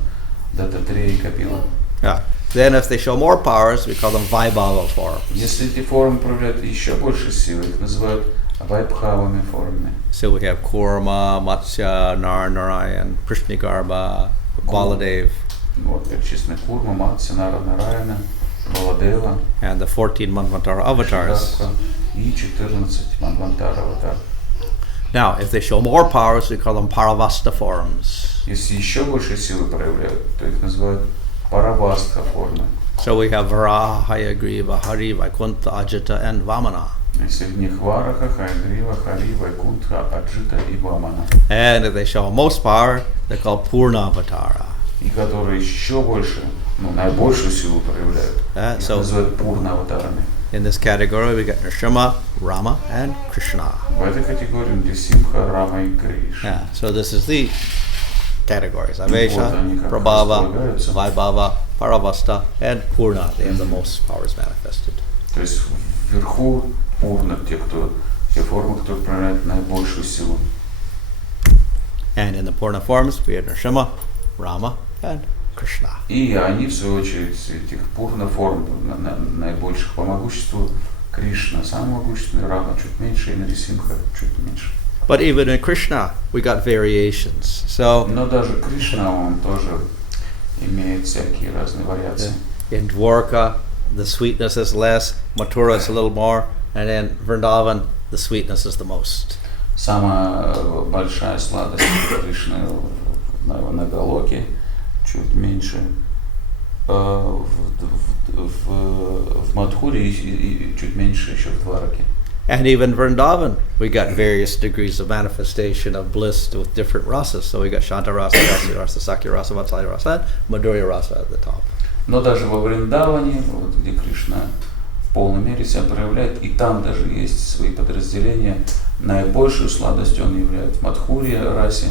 Даттатрея и Капила. Yeah. Then if they show more powers, we call them Vaibhava forms. Если эти формы проявляют еще больше силы, их называют вайбхавами формами. So we have Kurma, Matsya, Narayan, Krishnagarbha, Baladev. Вот, перечислены Курма, Матси, Нараяна, Баладева, And the 14 Manvantara avatars. И 14 Манвантара аватар. Now, if they show more powers, we call them Paravasta forms. Если еще больше силы проявляют, то их называют Паравастха формы. So we have Varaha, Hayagriva, Hari, Vaikuntha, Ajita, and Vamana. И среди них Вараха, Хайгрива, Хари, Вайкунтха, Аджита и Вамана. And if they show most power, they're called Purnavatara. И которые еще больше, наибольшую силу проявляют. Их называют Пурна-аватарами. In this category, we got Nrsimha, Rama, and Krishna. В этой категории Нрисимха, Рама и Кришна. Yeah, so this is the categories: Avesha, Prabhava, Vaibhava, Paravasta, and Purna. They have the most powers manifested. То есть вверху Пурна, те формы, которые проявляют наибольшую силу. And in the Purna forms, we have Nrsimha, Rama, and Krishna. И они, в свою очередь, этих Пурна форм наибольших по могуществу Кришна, самый могущественный, Рама чуть меньше, и Нарисимха чуть меньше. But even in Krishna, we got variations. So, но даже Кришна, он тоже имеет всякие разные вариации. In Dwarka, the sweetness is less, Mathura is a little more, and in Vrindavan, the sweetness is the most. Самая большая сладость Кришны на Галоке, чуть меньше. В Мадхуре и чуть меньше еще в Двараке. And even Vrindavan, we got various degrees of manifestation of bliss with different rasas. So we got Shanta Rasa, Rasa Rasa, Sakya Rasa, Vatsalya Rasa, and Madhurya Rasa at the top. Но даже во Вриндаване, вот где Кришна в полной мере себя проявляет, и там даже есть свои подразделения. Наибольшую сладость он являет в Мадхурье расе,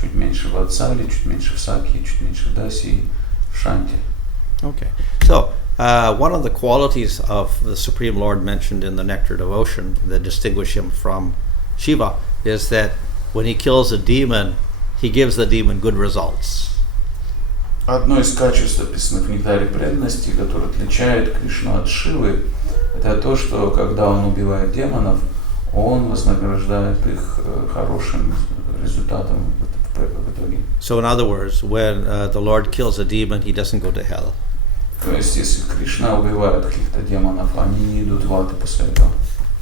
чуть меньше в Ватсале, чуть меньше в Сакье, чуть меньше в Дасе и в Шанте. Okay, so one of the qualities of the Supreme Lord mentioned in the Nectar Devotion that distinguish him from Shiva is that when he kills a demon, he gives the demon good results. Одно из качеств, описанных в Нектаре преданности, которое отличает Кришну от Шивы, это то, что когда он убивает демонов, он вознаграждает их хорошим результатом в итоге. So in other words, when the Lord kills a demon, he doesn't go to hell. То есть, если Кришна убивает каких-то демонов, они не идут в ад после этого.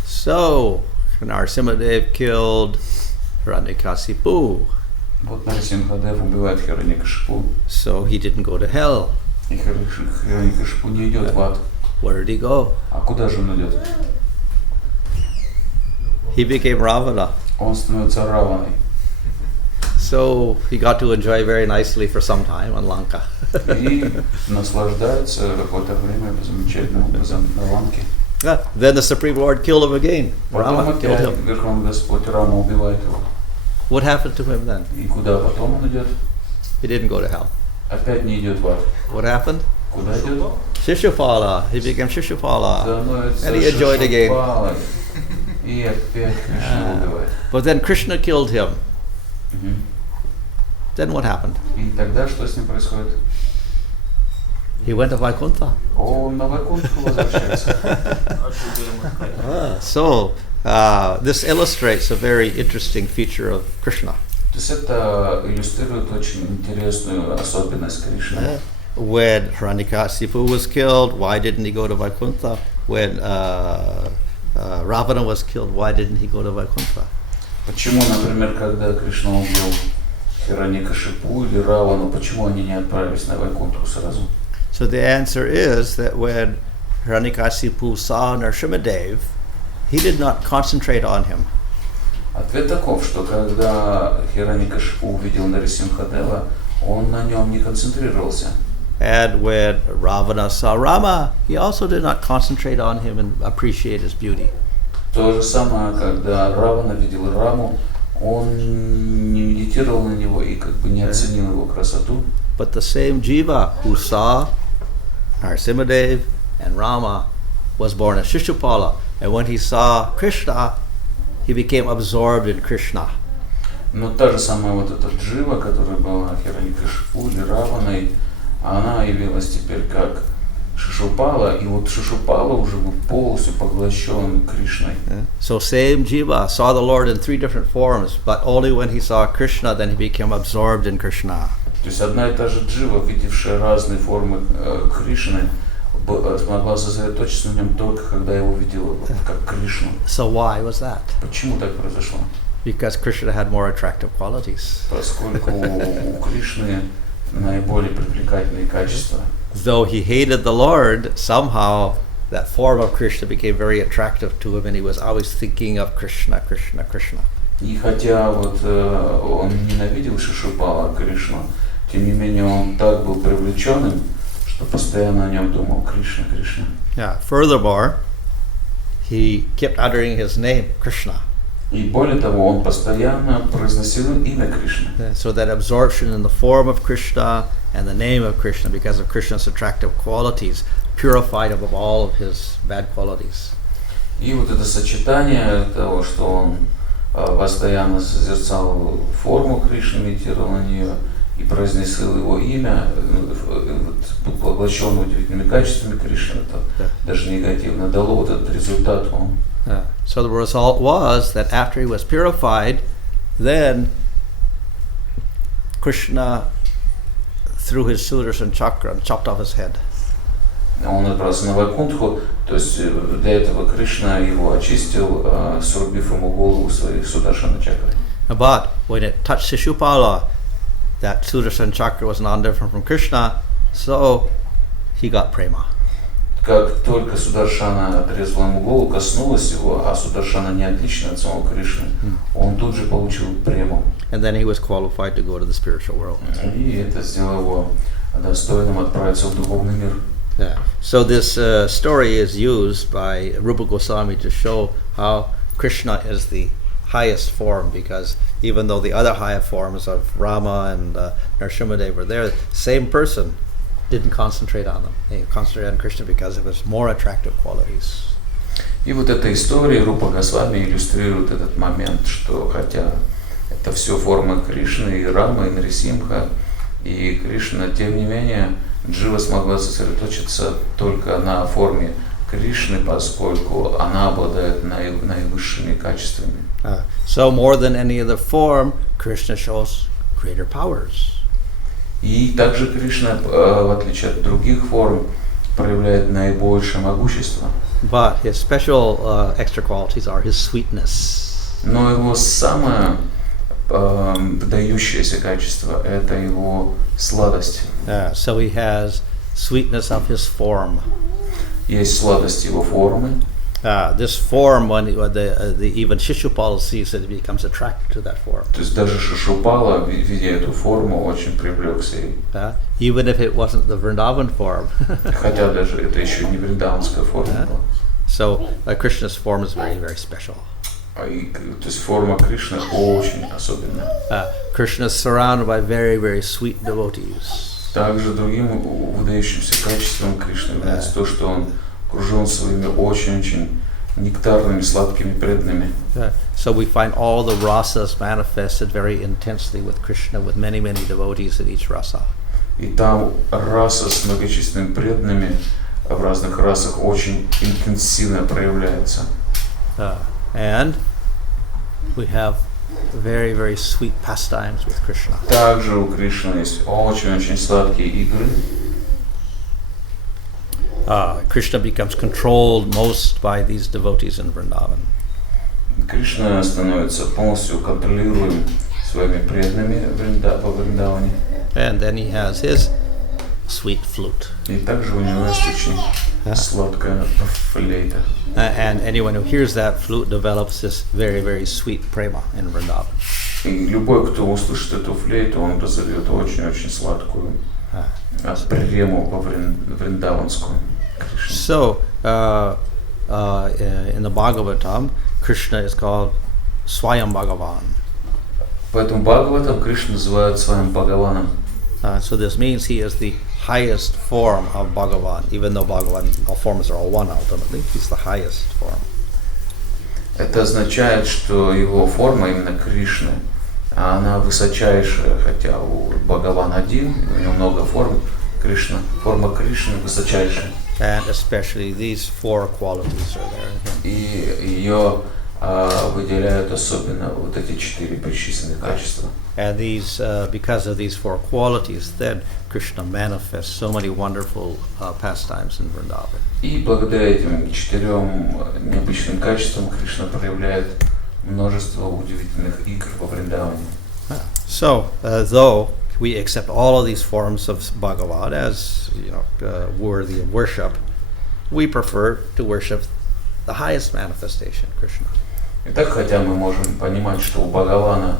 So, Narasimhadev killed Hiranyakasipu. Вот Нарисимхадев убивает Хираньякашипу. So he didn't go to hell. И Хираньякашипу не идет в ад. Where did he go? А куда же он идет? He became Ravana. Он становится Раваной. So he got to enjoy very nicely for some time on Lanka. И наслаждается какое-то время замечательным образом на Ланке. Then the Supreme Lord killed him again. Потом Rama killed опять him. Верховный Господь Рама убивает его. What happened to him then? И куда потом он идет? He didn't go to hell. Опять не идет в ад. What happened? Куда идет? Shishupala. He became Shishupala. Становится And he enjoyed again. Шишупалой. И опять Кришна убивает. But then Krishna killed him. Мгм. Then what happened? И тогда что с ним происходит? He went to Vaikuntha. Он на Вайкунтху возвращается. So this illustrates a very interesting feature of Krishna. То есть это иллюстрирует очень интересную особенность Кришны. When Hiranyakasipu was killed, why didn't he go to Vaikuntha? When Ravana was killed, why didn't he go to Vaikuntha? Почему, например, когда Кришна убил Хираньякашипу или Равану, почему они не отправились на Вайкунтху сразу? So the answer is that when Hiranyakasipu saw Nrsimhadev, he did not concentrate on him. Ответ таков, что когда Хираньякашипу увидел Нарисимхадева, он на нем не концентрировался. And when Ravana saw Rama, he also did not concentrate on him and appreciate his beauty. То же самое, когда Равана видел Раму, он не медитировал на него и как бы не оценил его красоту. But the same Jiva who saw Nrsimhadev and Rama was born as Shishupala. And when he saw Krishna, he became absorbed in Krishna. Но та же самая вот эта Джива, которая была Хираньякашипу или Раваной, она явилась теперь как Шишупала, и вот Шишупала уже был полностью поглощен Кришной. So same Jiva saw the Lord in 3 different forms, but only when he saw Krishna, then he became absorbed in Krishna. То есть одна и та же Джива, видевшая разные формы Кришны, смогла сосредоточиться на нем только когда его видела как Кришну. So why was that? Почему так произошло? Because Krishna had more attractive qualities. Поскольку у Кришны наиболее привлекательные качества. Though he hated the Lord, somehow that form of Krishna became very attractive to him, and he was always thinking of Krishna, Krishna, Krishna. И хотя вот он ненавидел Шишупала, Кришну, тем не менее он так был привлеченным, что постоянно о нем думал Кришна, Кришна. Yeah. Furthermore, he kept uttering his name, Krishna. И более того, он постоянно произносил имя Кришны. So that absorption in the form of Krishna and the name of Krishna, because of Krishna's attractive qualities, purified him of all of his bad qualities. И вот это сочетание того, что он постоянно созерцал форму Кришны, медитировал на нее и произносил его имя, был поглощен удивительными качествами Кришны, это даже негативно дало вот этот результат. So the result was that after he was purified, then Krishna threw his Sudarshan chakra and chopped off his head. Он отправился на Вайкунтху, то есть для этого Кришна его очистил, срубив ему голову своей Сударшана чакрой. But when it touched Shishupala, that Sudarshan chakra was not different from Krishna, so he got prema. Как только Сударшана отрезала ему голову, коснулась его, а Сударшана не отлична от самого Кришны, он тут же получил прему. And then he was qualified to go to the spiritual world. И это сделало его достойным отправиться в духовный мир. Yeah. So this story is used by Rupa Goswami to show how Krishna is the highest form, because even though the other higher forms of Rama and Nrsimhadev were there, same person didn't concentrate on them. They concentrated on Krishna because of his more attractive qualities. И вот эта история Рупа Госвами иллюстрирует этот момент, что хотя это все формы Кришны, и Рама, и Нарисимха, и Кришна, тем не менее, Джива смогла сосредоточиться только на форме Кришны, поскольку она обладает наивысшими качествами. So more than any other form, Krishna shows greater powers. И также Кришна, в отличие от других форм, проявляет наибольшее могущество. But his special extra qualities are his sweetness. Но его самое выдающееся качество – это его сладость. So he has sweetness of his form. есть сладость его формы. This form, when even Shishupal sees it, he becomes attracted to that form. То есть даже Шишупала, видя эту форму, очень привлекся ей. Even if it wasn't the Vrindavan form. Хотя даже это еще не вриндаванская форма была. So Krishna's form is very, very special. То есть форма Кришны очень особенная. Krishna is surrounded by very, very sweet devotees. Также другим выдающимся качеством Кришны является то, что он окружен своими очень-очень нектарными, сладкими преданными. So we find all the rasas manifested very intensely with Krishna, with many, many devotees in each rasa. И там раса с многочисленными преданными в разных расах очень интенсивно проявляется. And we have very, very sweet pastimes with Krishna. Также у Кришны есть очень-очень сладкие игры. Krishna becomes controlled most by these devotees in Vrindavan. Кришна становится полностью контролируем своими преданными во Вриндаване. And then he has his sweet flute. И также у него есть очень сладкая флейта. And anyone who hears that flute develops this very, very sweet prema in Vrindavan. И любой, кто услышит эту флейту, он разовьет очень-очень сладкую прему во вриндаванскую. So, in the Bhagavatam, Krishna is called Swayam Bhagavan. Поэтому Бхагаватам Кришна называют своим Бхагаваном. So this means he is the highest form of Bhagavan, even though Bhagavan, all forms are all one ultimately. He's the highest form. Это означает, что его форма именно Кришны, она высочайшая, хотя у Бхагавана один, у него много форм. Кришна, форма Кришны высочайшая. And especially these four qualities are there in him. И ее выделяют особенно вот эти 4 перечисленных качества. And these, because of these four qualities, then Krishna manifests so many wonderful pastimes in Vrindavan. И благодаря этим 4 необычным качествам Кришна проявляет множество удивительных игр во Вриндаване. So, though we accept all of these forms of Bhagavan as worthy of worship, we prefer to worship the highest manifestation, Krishna. Итак, хотя мы можем понимать, что у Бхагавана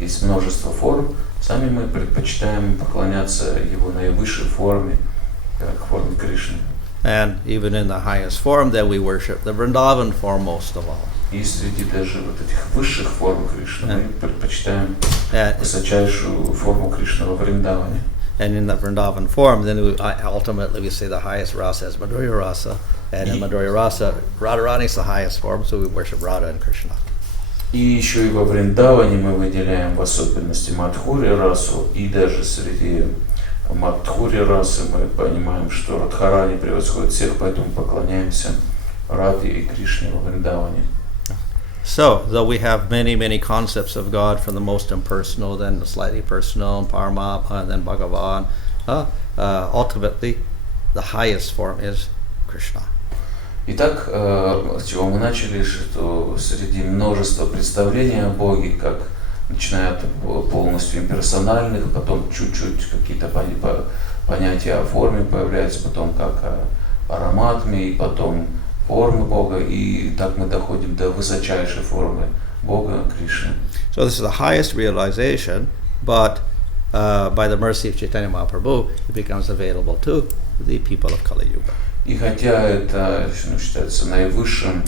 есть множество форм, сами мы предпочитаем поклоняться его наивысшей форме, как форме Кришны. And even in the highest form, then we worship the Vrindavan form most of all. И среди даже вот этих высших форм Кришны мы предпочитаем высочайшую форму Кришны во Вриндаване. And in that Vrindavan form, then ultimately we say the highest rasa is Madhurya rasa, and in Madhurya rasa, Radharani is the highest form, so we worship Radha and Krishna. И еще и во Вриндаване мы выделяем в особенности Мадхурья расу, и даже среди Мадхурья расы мы понимаем, что Радхарани превосходит всех, поэтому поклоняемся Радхе и Кришне во Вриндаване. So, though we have many, many concepts of God, from the most impersonal, then the slightly personal, Paramatma, and then Bhagavan, ultimately, the highest form is Krishna. Итак, с чего мы начали, что среди множества представлений о Боге, как начиная от полностью имперсональных, потом чуть-чуть какие-то понятия о форме появляются, потом как о Параматме, и потом формы Бога, и так мы доходим до высочайшей формы Бога, Кришны. So this is the highest realization, but by the mercy of Chaitanya Mahaprabhu, it becomes available to the people of Kali Yuga. И хотя это считается наивысшим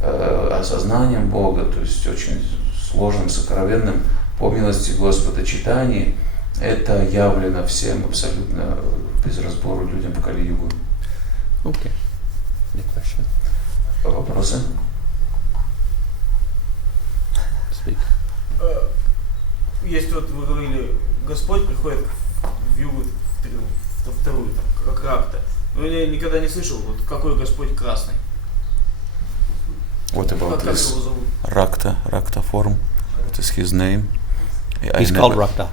осознанием Бога, то есть очень сложным, сокровенным, по милости Господа Чайтаньи, это явлено всем абсолютно без разбору людям в Кали-югу. Okay. Any question? Вопросы? Speak. Есть вот вы говорили, Господь приходит в югу, во вторую, там, как ракта. Но я никогда не слышал, вот какой Господь красный. What about Как this? его зовут? Rakta form. What is his name? He's called Rakta.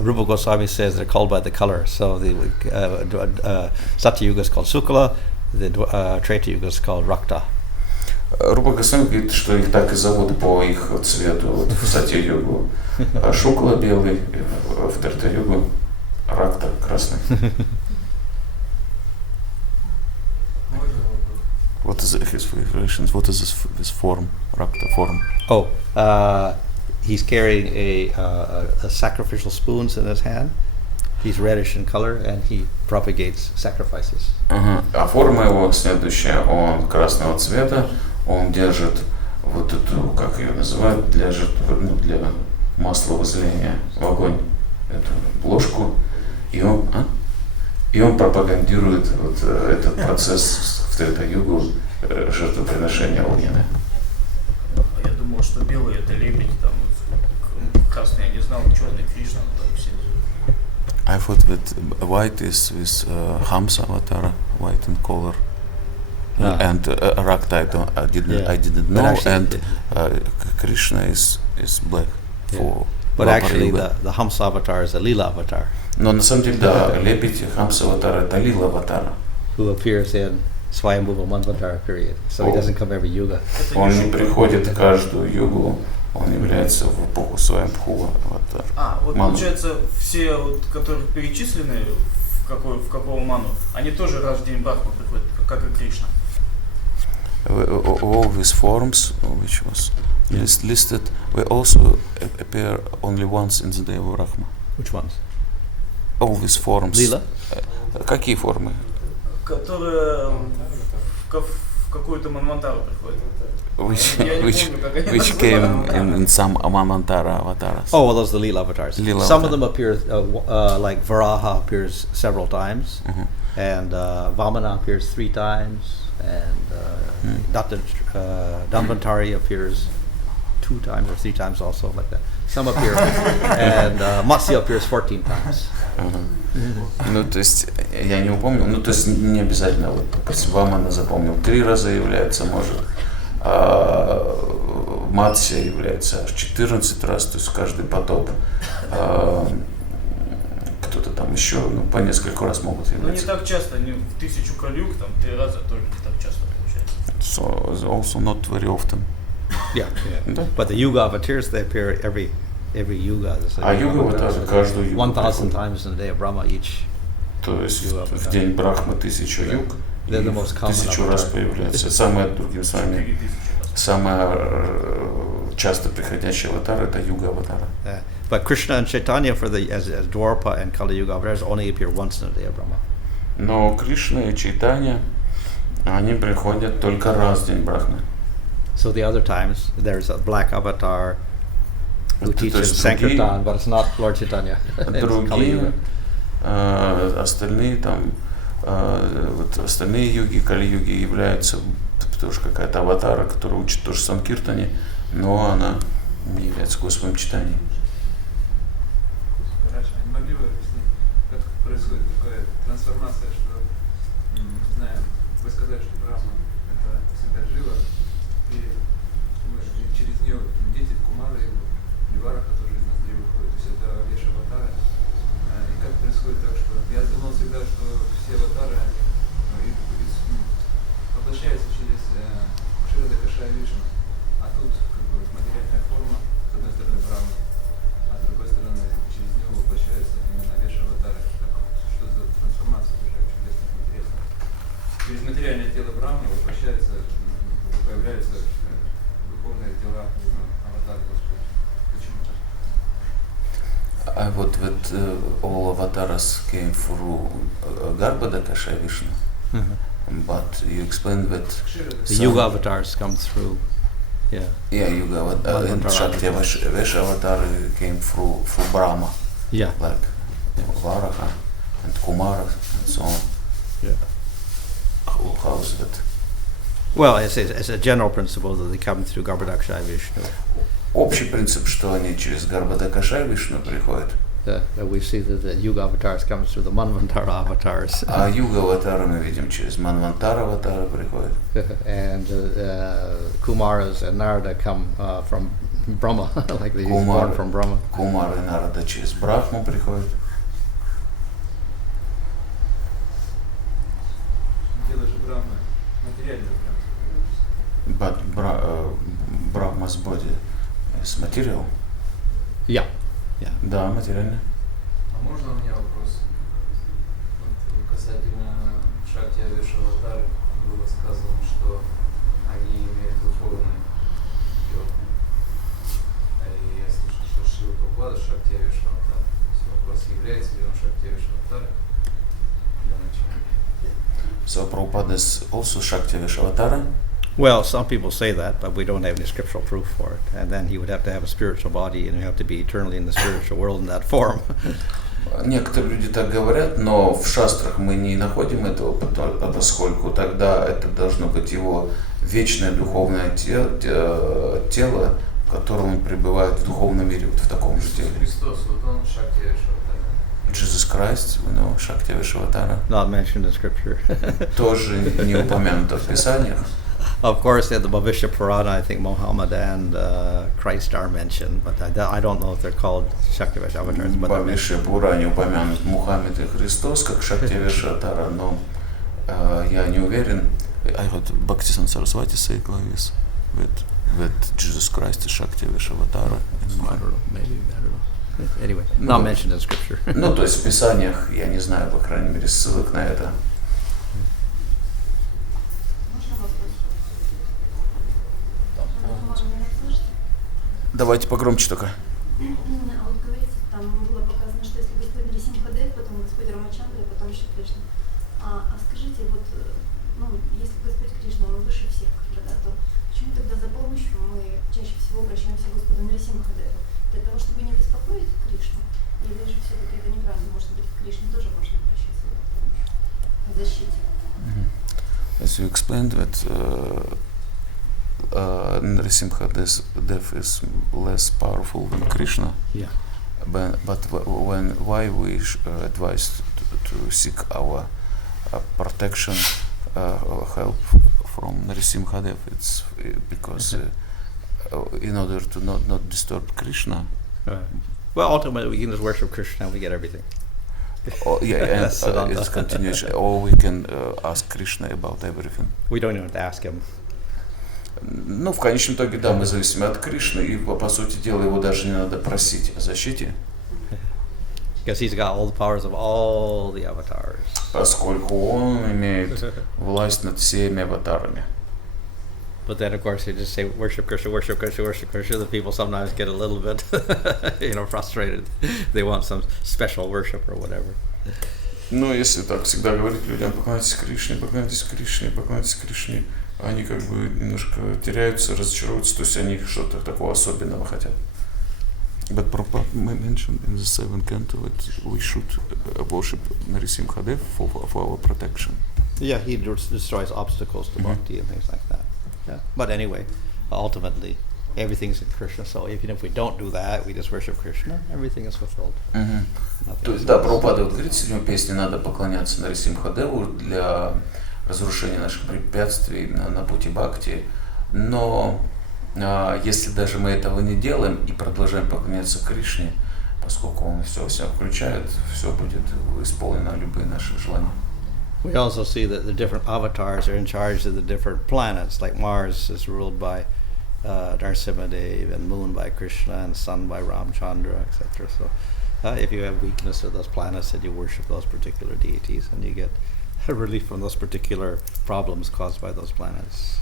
Rupa Goswami says they're called by the color. So the Satya Yuga is called Sukla, the Treta Yuga is called Rakta. Рупа Госвами говорит, что их так и зовут по их цвету. Вот в Сатья-югу Шукла белый, в What is his relations? What is this form? Rakta form. Oh, he's carrying a sacrificial spoons in his hand. He's reddish in color, and he propagates sacrifices. А форма его следующая. Он красного цвета. Он держит вот эту, как ее называют, для масла возлияния в огонь эту ложку. И он пропагандирует вот этот процесс в Трета-югу жертвоприношения огненное. Я думал, что белый это лебедь, там красный, я не знал, черный Кришна, там все. I thought that white is with Hamsa avatar, white in color, and Rakta I didn't know, actually, and Krishna is black. For but actually the Hamsa avatar is a Lila avatar. Но на самом деле, да, лебедь Хамса аватар это Лила аватара. Who appears in Swayambhuva Manvantara period, so he doesn't come every yuga. Он не приходит каждую югу. Он является в эпоху Свайамбхува аватар. Вот получается, все, вот, которые перечислены в какого ману, они тоже раз в день Брахмы приходят, как и Кришна. All these forms, which was listed, we also appear only once in the day of Brahma. Which ones? All these forms. Lila? Какие формы? Которые в какую-то манвантару приходят. Which came in some Manvantara avatars. Oh, well, those are the Lila avatars. Lila some avatar. of them appear, like Varaha appears several times, and Vamana appears 3 times, and Dhanvantari appears 2 times or 3 times also, like that. Some appear, and Matsya appears 14 times. Ну, то есть, я не упомнил, ну, то есть, не обязательно, вот, допустим, Вамана запомнил 3 раза является, может, Матсия является аж 14 раз, то есть, каждый потоп, кто-то там еще, ну, по несколько раз могут являться. Ну, не так часто, не в 1000 калюг, там, 3 раза только не так часто получается. So, also not very often. Yeah. But the Yuga avatars, they appear every yuga. А юга аватары каждую югу 1000 times in the day of Brahma each. То есть в день Брахмы 1000 юг, и 1000 раз появляется. Другими словами, самая часто приходящая аватар это юга аватара. But Krishna and Chaitanya as Dwarpa and Kali Yuga avatars only appear once in the day of Brahma. Но Кришна и Чайтанья, они приходят только раз в день Брахмы. So the other times, there's a black avatar who teaches Sankirtan, but it's not Lord Chaitanya. Другие, остальные там, вот остальные юги, Кали-юги являются тоже какая-то аватара, которая учит тоже Санкиртане, но она не является Господом читанием. Не могли бы объяснить, как происходит такая трансформация, что, не знаю, вы сказали, что Брахма это всегда жива, и через нее дети Кумары, Вараха тоже из ноздрей выходит, то есть это Веша аватара. И как происходит так, что я думал всегда, что все аватары воплощаются через Кширада Кашая Вишну, а тут как бы материальная форма, с одной стороны Брахма, а с другой стороны через него воплощается именно Веша аватара. Что за трансформация, тоже очень интересно. Через материальное тело Брахмы воплощается, появляются духовные тела аватара Господа. Вот all avatars came through Garbhoda Kasha Vishnu, but you explained that the Yuga avatars come through. Yeah, Yuga avatar and Shakti Vesha avatar came through Brahma. Yeah, like Varaha and Kumara and so on. Yeah. How is that? Well, it's a general principle that they come through Garbhodaksha Vishnu. Общий принцип, что они через Гарбхадакаша Вишну приходят. We see that the Yuga avatars comes through the Manvantara avatars. А Юга аватара мы видим через Манвантара аватара приходят. And Kumaras and Narada come from Brahma, like they born from Brahma. Кумар и Нарада через Брахму приходят. Тело же Брахмы материальное. But Brahma's body is material. Yeah. Да, материально. А можно у меня вопрос? Вот касательно Шакти Авеша Аватары, было сказано, что они имеют духовный йог. И я слышал, что Шила Прабхупада Шактивишватара. Вопрос, является ли он Шактивишватара для начала. So Prabhupada is also Shaktivishvatara. Well, some people say that, but we don't have any scriptural proof for it. And then he would have to have a spiritual body, and he'd have to be eternally in the spiritual world in that form. Некоторые люди так говорят, но в шастрах мы не находим этого, поскольку тогда это должно быть его вечное духовное тело, в котором он пребывает в духовном мире, вот в таком же теле. Христос, вот он Шактивишватара. Jesus Christ, we know, Shaktivishvatara. Not mentioned in scripture. Тоже не упомянуто в Писаниях. Of course, in the Bhavishya Purana, I think Muhammad and Christ are mentioned, but I don't know if they're called Shaktivish avatars. В Бхавишья Пуране упомянут Мухаммед и Христос как Шактивишватара, но я не уверен. I heard Bhakti Saraswati say like this, with Jesus Christ is Shaktivishvatara. I don't know, maybe, I don't know. Anyway, not mentioned in scripture. Ну, то есть в Писаниях, я не знаю, по крайней мере, ссылок на это. Давайте погромче только. А вот говорится, там было показано, что если Господь Нарисимхадев, потом Господь Рамачандра, потом еще Кришна. А скажите, вот, ну, если Господь Кришна, он выше всех, как бы, да, то почему тогда за помощью мы чаще всего обращаемся к Господу Нарисимхадеву? Для того, чтобы не беспокоить Кришну? Или же все-таки это неправильно? Может быть, к Кришне тоже можно обращаться за помощью, к защите? As you explained that Narasimha Dev is less powerful than Krishna. Yeah. But why we advise to seek our protection, help from Narasimha Dev? It's because in order to not disturb Krishna. Right. Well, ultimately, we can just worship Krishna and we get everything. Oh, yeah, and it's continuation. Or we can ask Krishna about everything. We don't even have to ask him. Ну, в конечном итоге, да, мы зависим от Кришны, и, по сути дела, его даже не надо просить о защите. Because he's got all the powers of all the avatars. Поскольку он имеет власть над всеми аватарами. But then, of course, you just say, worship Krishna, worship Krishna, worship Krishna. The people sometimes get a little bit, frustrated. They want some special worship or whatever. Ну, если так всегда говорить людям, поклоняйтесь Кришне, поклоняйтесь Кришне, поклоняйтесь Кришне, они как бы немножко теряются, разочаруются, то есть они что-то такого особенного хотят. But Prabhupada mentioned in the seventh canto that we should worship Narasimha Dev for our protection. Yeah, he destroys obstacles to bhakti and things like that. Yeah. But anyway, ultimately, everything's in Krishna. So even if we don't do that, we just worship Krishna, everything is fulfilled. То есть, да, Прабхупада вот говорит в седьмой песне, надо поклоняться Нарисимха Деву для разрушения наших препятствий на пути бхакти. Но если даже мы этого не делаем и продолжаем поклоняться Кришне, поскольку он все включает, все будет исполнено, любые наши желания. We also see that the different avatars are in charge of the different planets, like Mars is ruled by Narasimhadev, and Moon by Krishna, and Sun by Ramchandra, etc. So if you have weakness of those planets, then you worship those particular deities, and you get relief from those particular problems caused by those planets.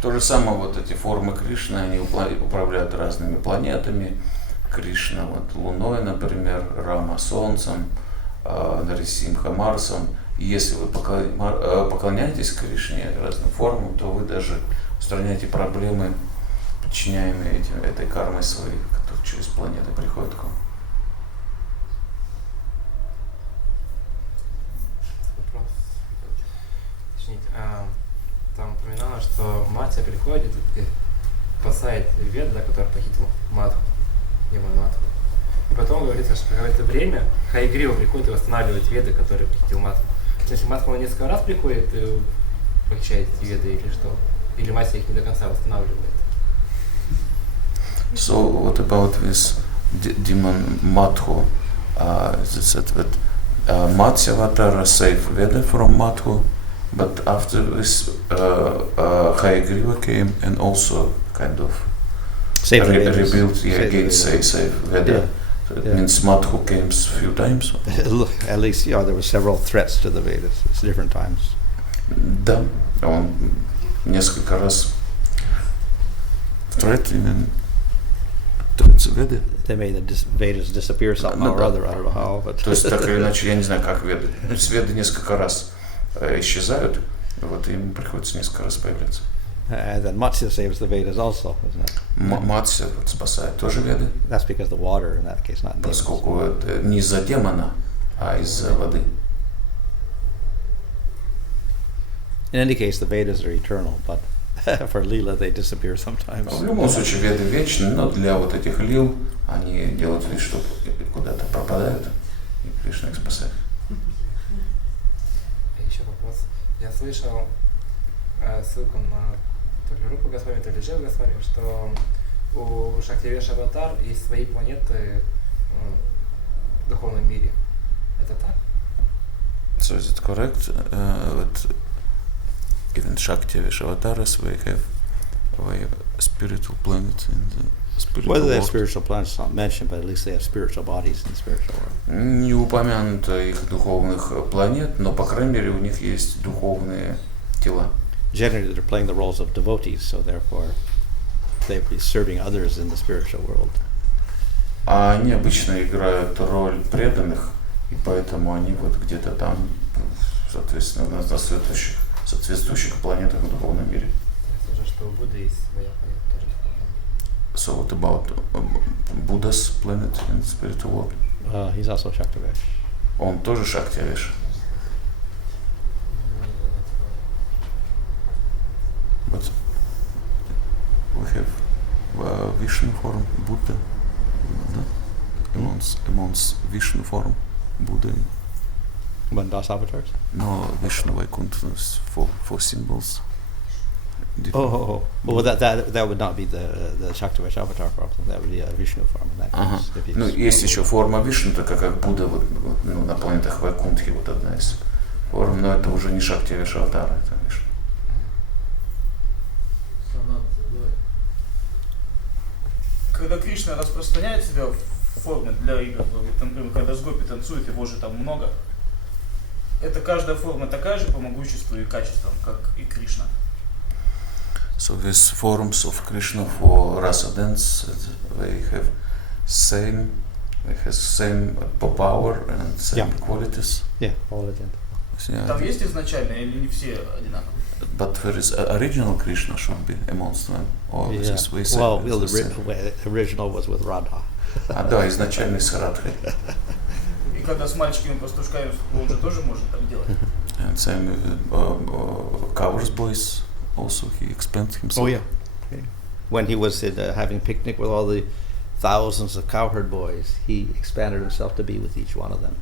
То же самое, вот эти формы Кришны, они управляют разными планетами. Кришна вот Луной, например, Рама Солнцем, Нарисимха Марсом. И если вы поклоняетесь Кришне разным формам, то вы даже устраняете проблемы, подчиняемые этой кармой своей, которые через планеты приходят к вам. Вопрос. Уточнить. Там упоминалось, что Матья приходит и спасает Веда, который похитил Мадху, его Мадху. И потом говорится, что какое-то время Хайгрива приходит и восстанавливает Веды, который похитил Мадху. Если Мадху несколько раз приходит и похищает эти Веды или что? Или Матья их не до конца восстанавливает? So what about this demon Madhu? It said that Matsya Avatara saved Veda from Madhu, but after this Hayagriva came and also kind of rebuilt again, save Veda. Yeah. So it means Madhu came a few times. At least, there were several threats to the Vedas. It's different times. Да, он несколько раз Веды. They made the Vedas disappear somehow or other. I don't know how, but. То есть так или иначе, я не знаю, как Веды. То есть Веды несколько раз исчезают, вот, и им приходится несколько раз появляться. And then Matsya saves the Vedas also, isn't it? Матсya вот, спасает тоже Веды. That's because the water in that case, not demons. Поскольку это не из-за демона, а из-за воды. In any case, the Vedas are eternal, but for Leela they disappear sometimes. В любом случае Веды вечны, но для вот этих лил они делают вид, что куда-то пропадают, и Кришна их спасает. Еще вопрос. Я слышал ссылку на то ли Рупу Госвами, то ли Дживу Госвами, что у Шактивеша Аватар есть свои планеты в духовном мире. Это так? So is it correct that even Shakti Vishawataras we have a spiritual planet in the spiritual Whether they have world? spiritual planets is not mentioned, but at least they have spiritual bodies in the spiritual world. Не упомянуто их духовных планет, но по крайней мере у них есть духовные тела. Generally, they're playing the roles of devotees, so therefore they'll be serving others in the spiritual world. А они обычно играют роль преданных, и поэтому они вот где-то там, соответственно, на соответствующих планетах в духовном мире. Я слышал, что у Будды есть своя планета тоже в духовном мире. So what about Buddha's planet in the spiritual world? He's also Shaktivesh. Он тоже Шактивеш. But we have Vishnu form Buddha, amongst Vishnu form Buddha. One Das avatars? No, Vishnu Vaikuntha is four symbols. Oh. Well, that would not be the Shaktivesh avatar form. That would be a Vishnu form in that case. If Ну, есть еще форма Вишну, такая как Будда вот, ну, на планетах Вайкунтхи, вот одна из форм, но это уже не Шактивеш аватар, это Вишну. Когда Кришна распространяет себя в форме для игр, например, когда с гопи танцует, его же там много, это каждая форма такая же по могуществу и качествам, как и Кришна. So these forms of Krishna for rasa dance, they have same power and same qualities. Yeah, all identical. Там есть изначальные или не все одинаковые? But there is original Krishna should be amongst them. Or Yeah. this we say Well, it's the the original was with Radha. Да, изначальный с Радхой. И когда с мальчиками-пастушками он же тоже может так делать. And same covers boys. Also, he expanded himself. Oh yeah. When he was having picnic with all the thousands of cowherd boys, he expanded himself to be with each one of them.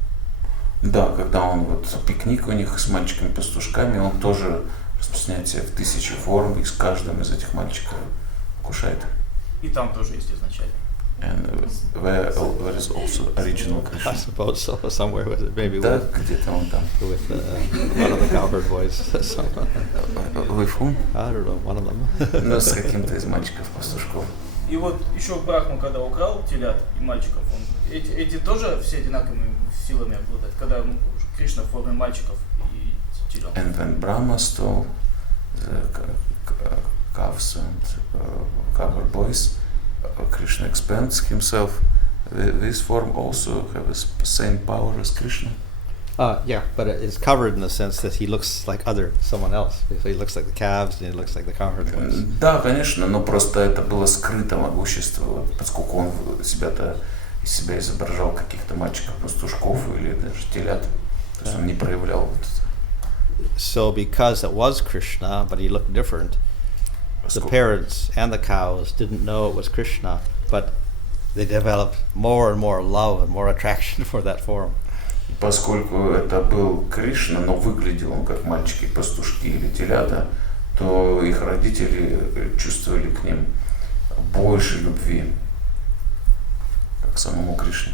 Да, когда он вот пикник у них с мальчиками-пастушками, он тоже распространяет себя в тысячи форм и с каждым из этих мальчиков кушает. И там тоже есть изначально. And there is also original Krishna. I suppose so. Somewhere with it, maybe Да, где-то он там. with one of the cowherd boys. With whom? I don't know, one of them. Ну, с каким-то из мальчиков-пастушков. И вот еще Брахма, когда украл телят и мальчиков, эти тоже все одинаковыми силами обладают, когда Кришна в форме мальчиков и телят. And when Brahma stole the calves and cover boys, Krishna expands himself. This form also has the same power as Krishna. Yeah, but it's covered in the sense that he looks like someone else. So he looks like the calves and he looks like the cowherd boys. Да, конечно, но просто это было скрыто могущество, вот, поскольку он из себя изображал каких-то мальчиков-пастушков или даже телят. То есть он не проявлял вот это. So because it was Krishna, but he looked different, the parents and the cows didn't know it was Krishna, but they developed more and more love and more attraction for that form. Поскольку это был Кришна, но выглядел он как мальчики-пастушки или телята, то их родители чувствовали к ним больше любви, как к самому Кришне.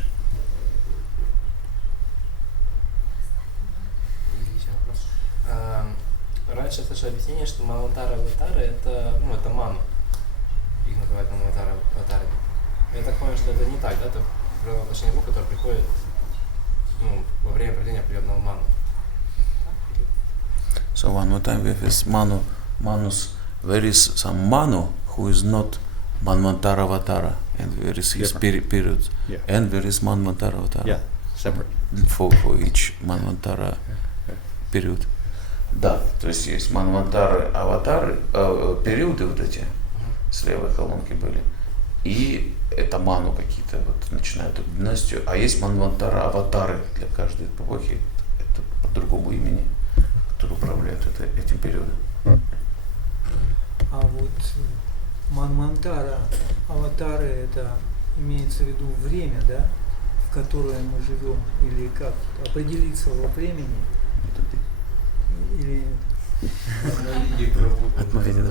Раньше я слышал объяснение, что Манвантары-аватары это ману. Их называют Манвантары-аватарами. Я так понял, что это не так, да? Это воплощение Бога, который приходит во время проведения определенного ману. So one more time, we have this Manus. There is some Manu who is not Manvantara Avatara, and there is his period. Yeah. And there is Manvantara Avatara. Yeah, separate. For each Manvantara период. Да, то есть Манвантары, аватары, периоды вот эти, с левой колонки были. И это ману какие-то, вот начинают эту династию. А есть Манвантара, аватары для каждой эпохи, это по другому имени, которые управляют этим периодом. А вот Манвантара, аватары, это имеется в виду время, да, в которое мы живем, или как определиться во времени? Или Отмовение, да.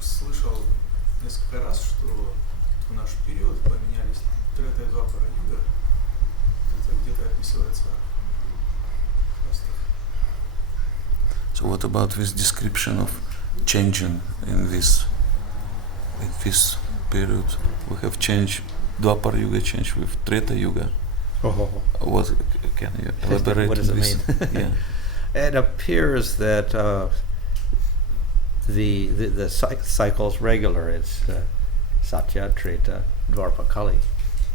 Слышал несколько раз, что в наш период поменялись Трета и Двапара Юга. Это где-то описывается просто. So what about this description of changing in this period? We have changed Dwapara Yuga, changed with Treta Yuga. What can you elaborate? What does on it this? mean? Yeah. It appears that the cycle's regular. It's Satya, Treta, Dwapara, Kali,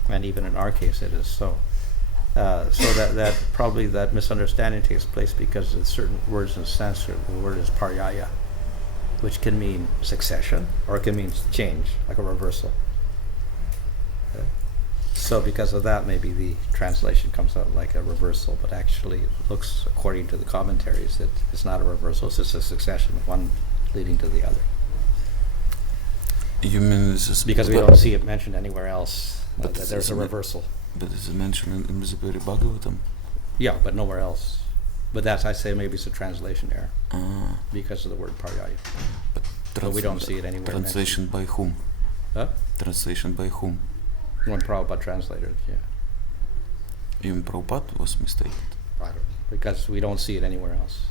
and even in our case it is so. So that probably that misunderstanding takes place because of certain words in Sanskrit. The word is paryaya, which can mean succession or it can mean change, like a reversal. So because of that, maybe the translation comes out like a reversal, but actually it looks, according to the commentaries, that it's not a reversal, it's just a succession, one leading to the other. You mean this is Because we don't see it mentioned anywhere else, But that there's a reversal. But is it mentioned in the Bhagavatam? Yeah, but nowhere else. But that's, I say, maybe it's a translation error because of the word paryaya. But we don't see it anywhere. Translation by whom? Huh? Translation by whom? When Prabhupada translated it, yeah. Even Prabhupada was mistaken. Because we don't see it anywhere else.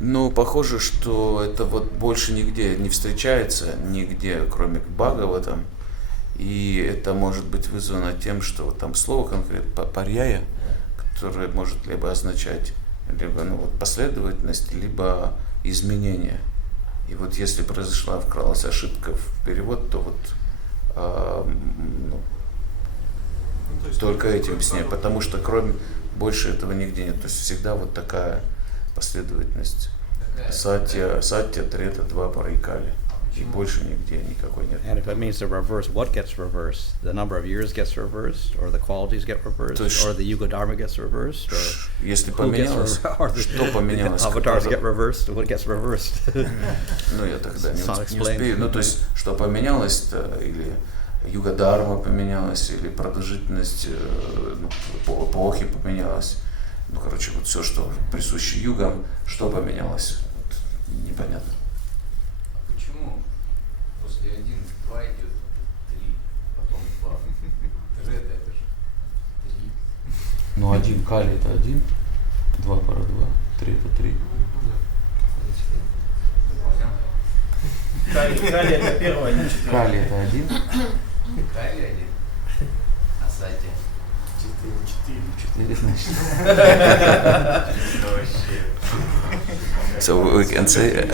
Ну, похоже, что это вот больше нигде не встречается, нигде, кроме Бхагаватам. И это может быть вызвано тем, что там слово конкретно парьяя, которое может либо означать либо последовательность, либо изменение. И вот если произошла, вкралась ошибка в перевод, то вот только этим объясняю, потому что кроме больше этого нигде нет. То есть всегда вот такая последовательность. Сатья, Трета, Двапара и Кали. И больше нигде никакой нет. And if it means the reverse, what gets reversed? The number of years gets reversed, or the qualities get reversed, or the Yuga Dharma gets reversed, or если поменялось, что поменялось? Avatars get reversed, what gets reversed? Ну, я тогда не успею. Ну, то есть, что поменялось-то, или Юга Дharma поменялась, или продолжительность эпохи поменялась. Ну, короче, вот все, что присуще югам, что поменялось, вот, непонятно. Почему после 1, 2 идет 3, потом 2? Трета это же 3. Ну, 1 Кали это 1, 2 пара 2, 3 это 3. Кали это первое, не четвертое. Кали это 1. Кали 1, а Сатья 4, значит. So we can say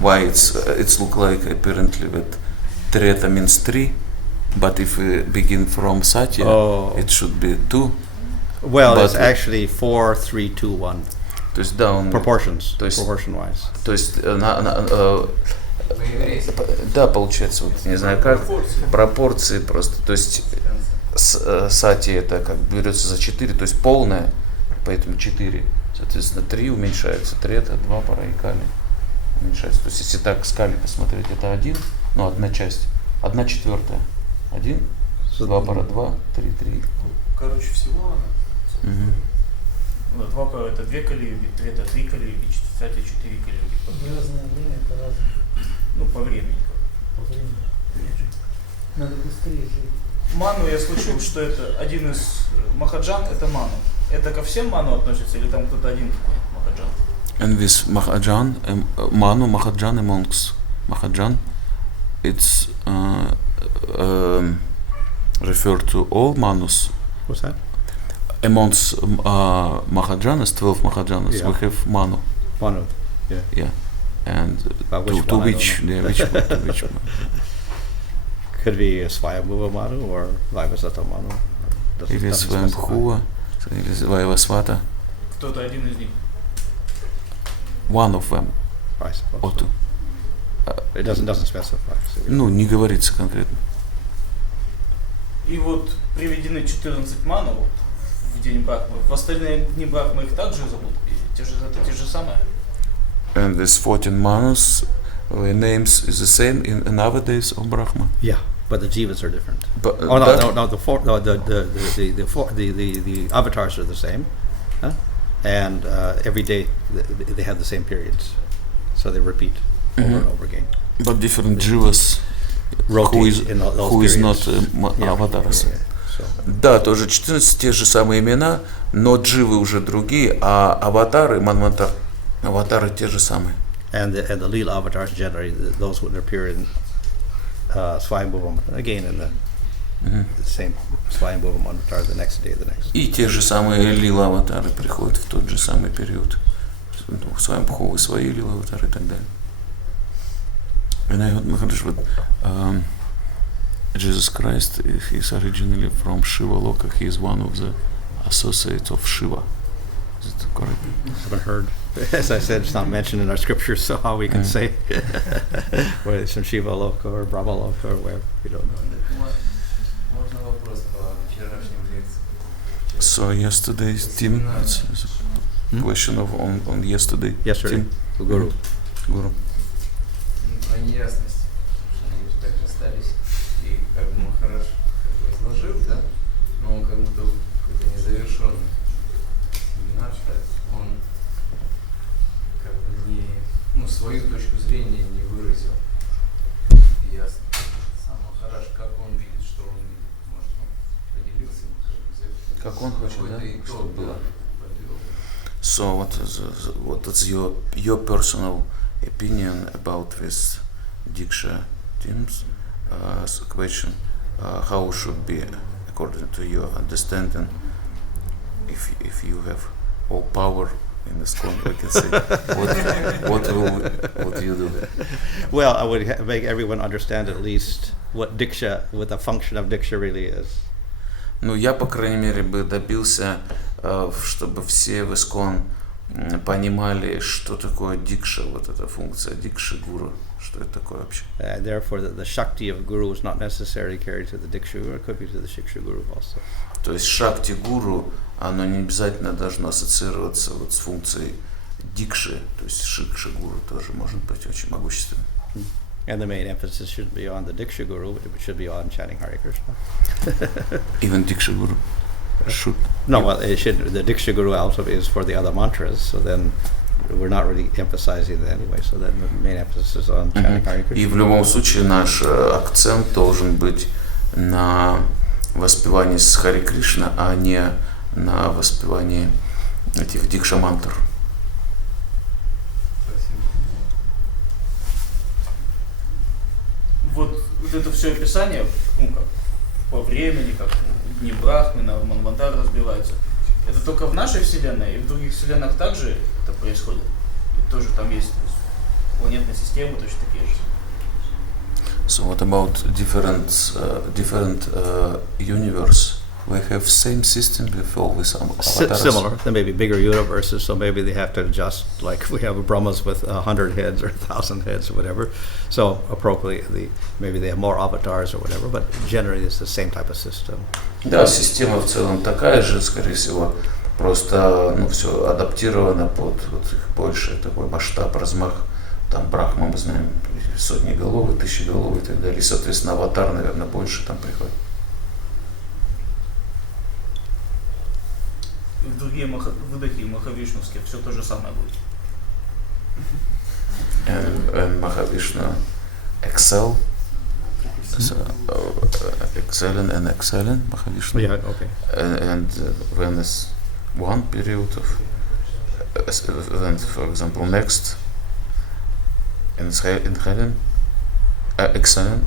why it's look like apparently that Treta means 3, but if we begin from Satya, it should be 2. Well, it's actually 4, 3, 2, 1. То есть down proportions, proportion-wise. То есть да, получается, вот не знаю как, пропорции просто. То есть Сати это как берется за 4, то есть полное, поэтому 4. Соответственно, 3 уменьшается, Трета, 2 пара и Кали уменьшается. То есть, если так с Кали посмотреть, это 1, ну, одна часть, 1/4. 1, 2 пара 2, 3, 3. Короче, всего Ну, 2 пара это 2 кали-юги, Трета 3 кали-юги, Сатья 4 кали-юги. в разное время это разное. Ну, по времени. По времени. Надо быстрее жить. Ману я слышал, что это один из махаджан, это ману. Это ко всем ману относится или там кто-то один такой махаджан? And with Mahajan, Manu, Mahajan and monks. Mahajan, it's referred to all Manus. What's that? Amongst Mahajanas, 12 Mahajanas, Yeah. we have Manu. Manu. Yeah. Yeah. And But which to one, I which, don't know. yeah, which one? Could be a Swayambhuva Manu or Vaivasata Manu. Или Свамбхува, или Вайвасвата. Кто-то один из них. One of them. I suppose. Or So. two. It doesn't specify. So Ну, не говорится конкретно. И вот приведены 14 ману вот, в день Брахмы. В остальные дни Брахмы их также зовут? И это те же самые? And this 14 Manus, their names is the same in other days of Brahma. Yeah, but the jivas are different. But Oh no! The avatars are the same, huh? And every day they have the same periods, so they repeat over and over again. But different jivas Rotate in those who is periods. not Yeah, avatars. yeah, so. Да, тоже 14 те же самые имена, но дживы уже другие, а аватары, манвантар, аватары те же самые. And the Leela avatars generally those would appear in Swayambhuvam again in the same Swayambhuvam avatar the next day, the next. И те же самые лила аватары приходят в тот же самый период. В своем бховы свои лила аватары и так далее. And I heard Maharaj, Jesus Christ, he is originally from Shiva Loka. He is one of the associates of Shiva. Is it correct? I haven't heard. As I said, it's not mentioned in our scriptures, so how we can say whether it's from Shiva Loka or Brahma Loka or wherever, we don't know. Можно вопрос по вчерашним лекциям? So yesterday's team, it's a question of on yesterday. Yesterday, Team. Guru. Guru. Про неясность, что они вот так остались, и как бы Махарадж как бы изложил, да, но он как будто какой-то незавершенный семинар, так он как бы не, ну, свою точку зрения не выразил ясно. Сам Махарадж, как он видит, что он видит, может он поделился, Как он хочет, да, какой-то итог, чтобы было. подвел. So what is your personal opinion about this Diksha team's question? How should be, according to your understanding, if you have all power in the ISKCON, we can say, what do you do? Well, I would make everyone understand at least what Diksha, what the function of Diksha really is. Ну, я, по крайней мере, бы добился, чтобы все в ISKCON понимали, что такое дикша, вот эта функция дикши гуру, что это такое вообще. Therefore, the Shakti of Guru is not necessarily carried to the Diksha Guru, it could be to the Shiksha Guru also. То есть шакти гуру, оно не обязательно должно ассоциироваться вот с функцией дикши, то есть шикша гуру тоже может быть очень могущественным. And the main emphasis should be on the Diksha Guru, but it should be on chanting Hare Krishna. Even Diksha Guru should. No, well, it should. The Diksha Guru also is for the other mantras, so then we're not really emphasizing that anyway. So then the main emphasis is on chanting Hare Krishna. И в любом случае наш акцент должен быть на воспевании с Хари Кришна, а не на воспевании этих дикша мантр. Вот это все описание, ну как по времени, как дни Брахмы, на Манвантар разбиваются. Это только в нашей вселенной, и в других вселенных также это происходит. И тоже там есть планетные системы точно такие же. So what about different universe? We have same system with all these avatars. Similar. There may be bigger universes, so maybe they have to adjust. Like we have Brahmas with 100 heads or 1,000 heads or whatever. So appropriately, maybe they have more avatars or whatever. But generally, it's the same type of system. Да, система в целом такая же, скорее всего, просто ну все адаптировано под вот их больший такой масштаб, размах. Там Брахма, мы знаем, сотни головы, тысячи головы и так далее. И, соответственно, аватар, наверное, больше там приходит. И в другие выдохи махавишнувские все то же самое будет. And Mahavishnu excel, so, excelling and excelling, Mahavishnu. Yeah, okay. And when is one period of for example, next in heaven, excellent,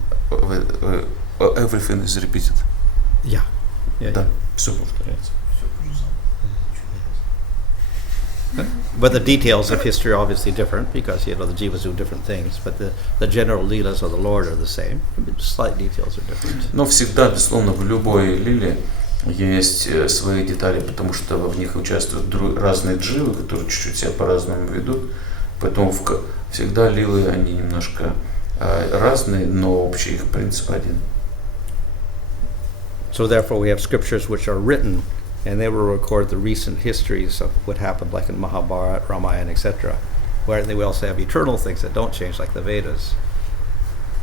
everything is repeated. Yeah. Да, все повторяется. But the details of history are obviously different because the jivas do different things, but the general leelas of the Lord are the same. Slight details are different. Но всегда, безусловно, в любой лиле есть свои детали, потому что в них участвуют разные дживы, которые чуть-чуть себя по-разному ведут. Поэтому всегда лилы, они немножко разные, но общий их принцип один. So therefore we have scriptures which are written and they will record the recent histories of what happened, like in Mahabharata, Ramayana, etc. Where they will also have eternal things that don't change, like the Vedas.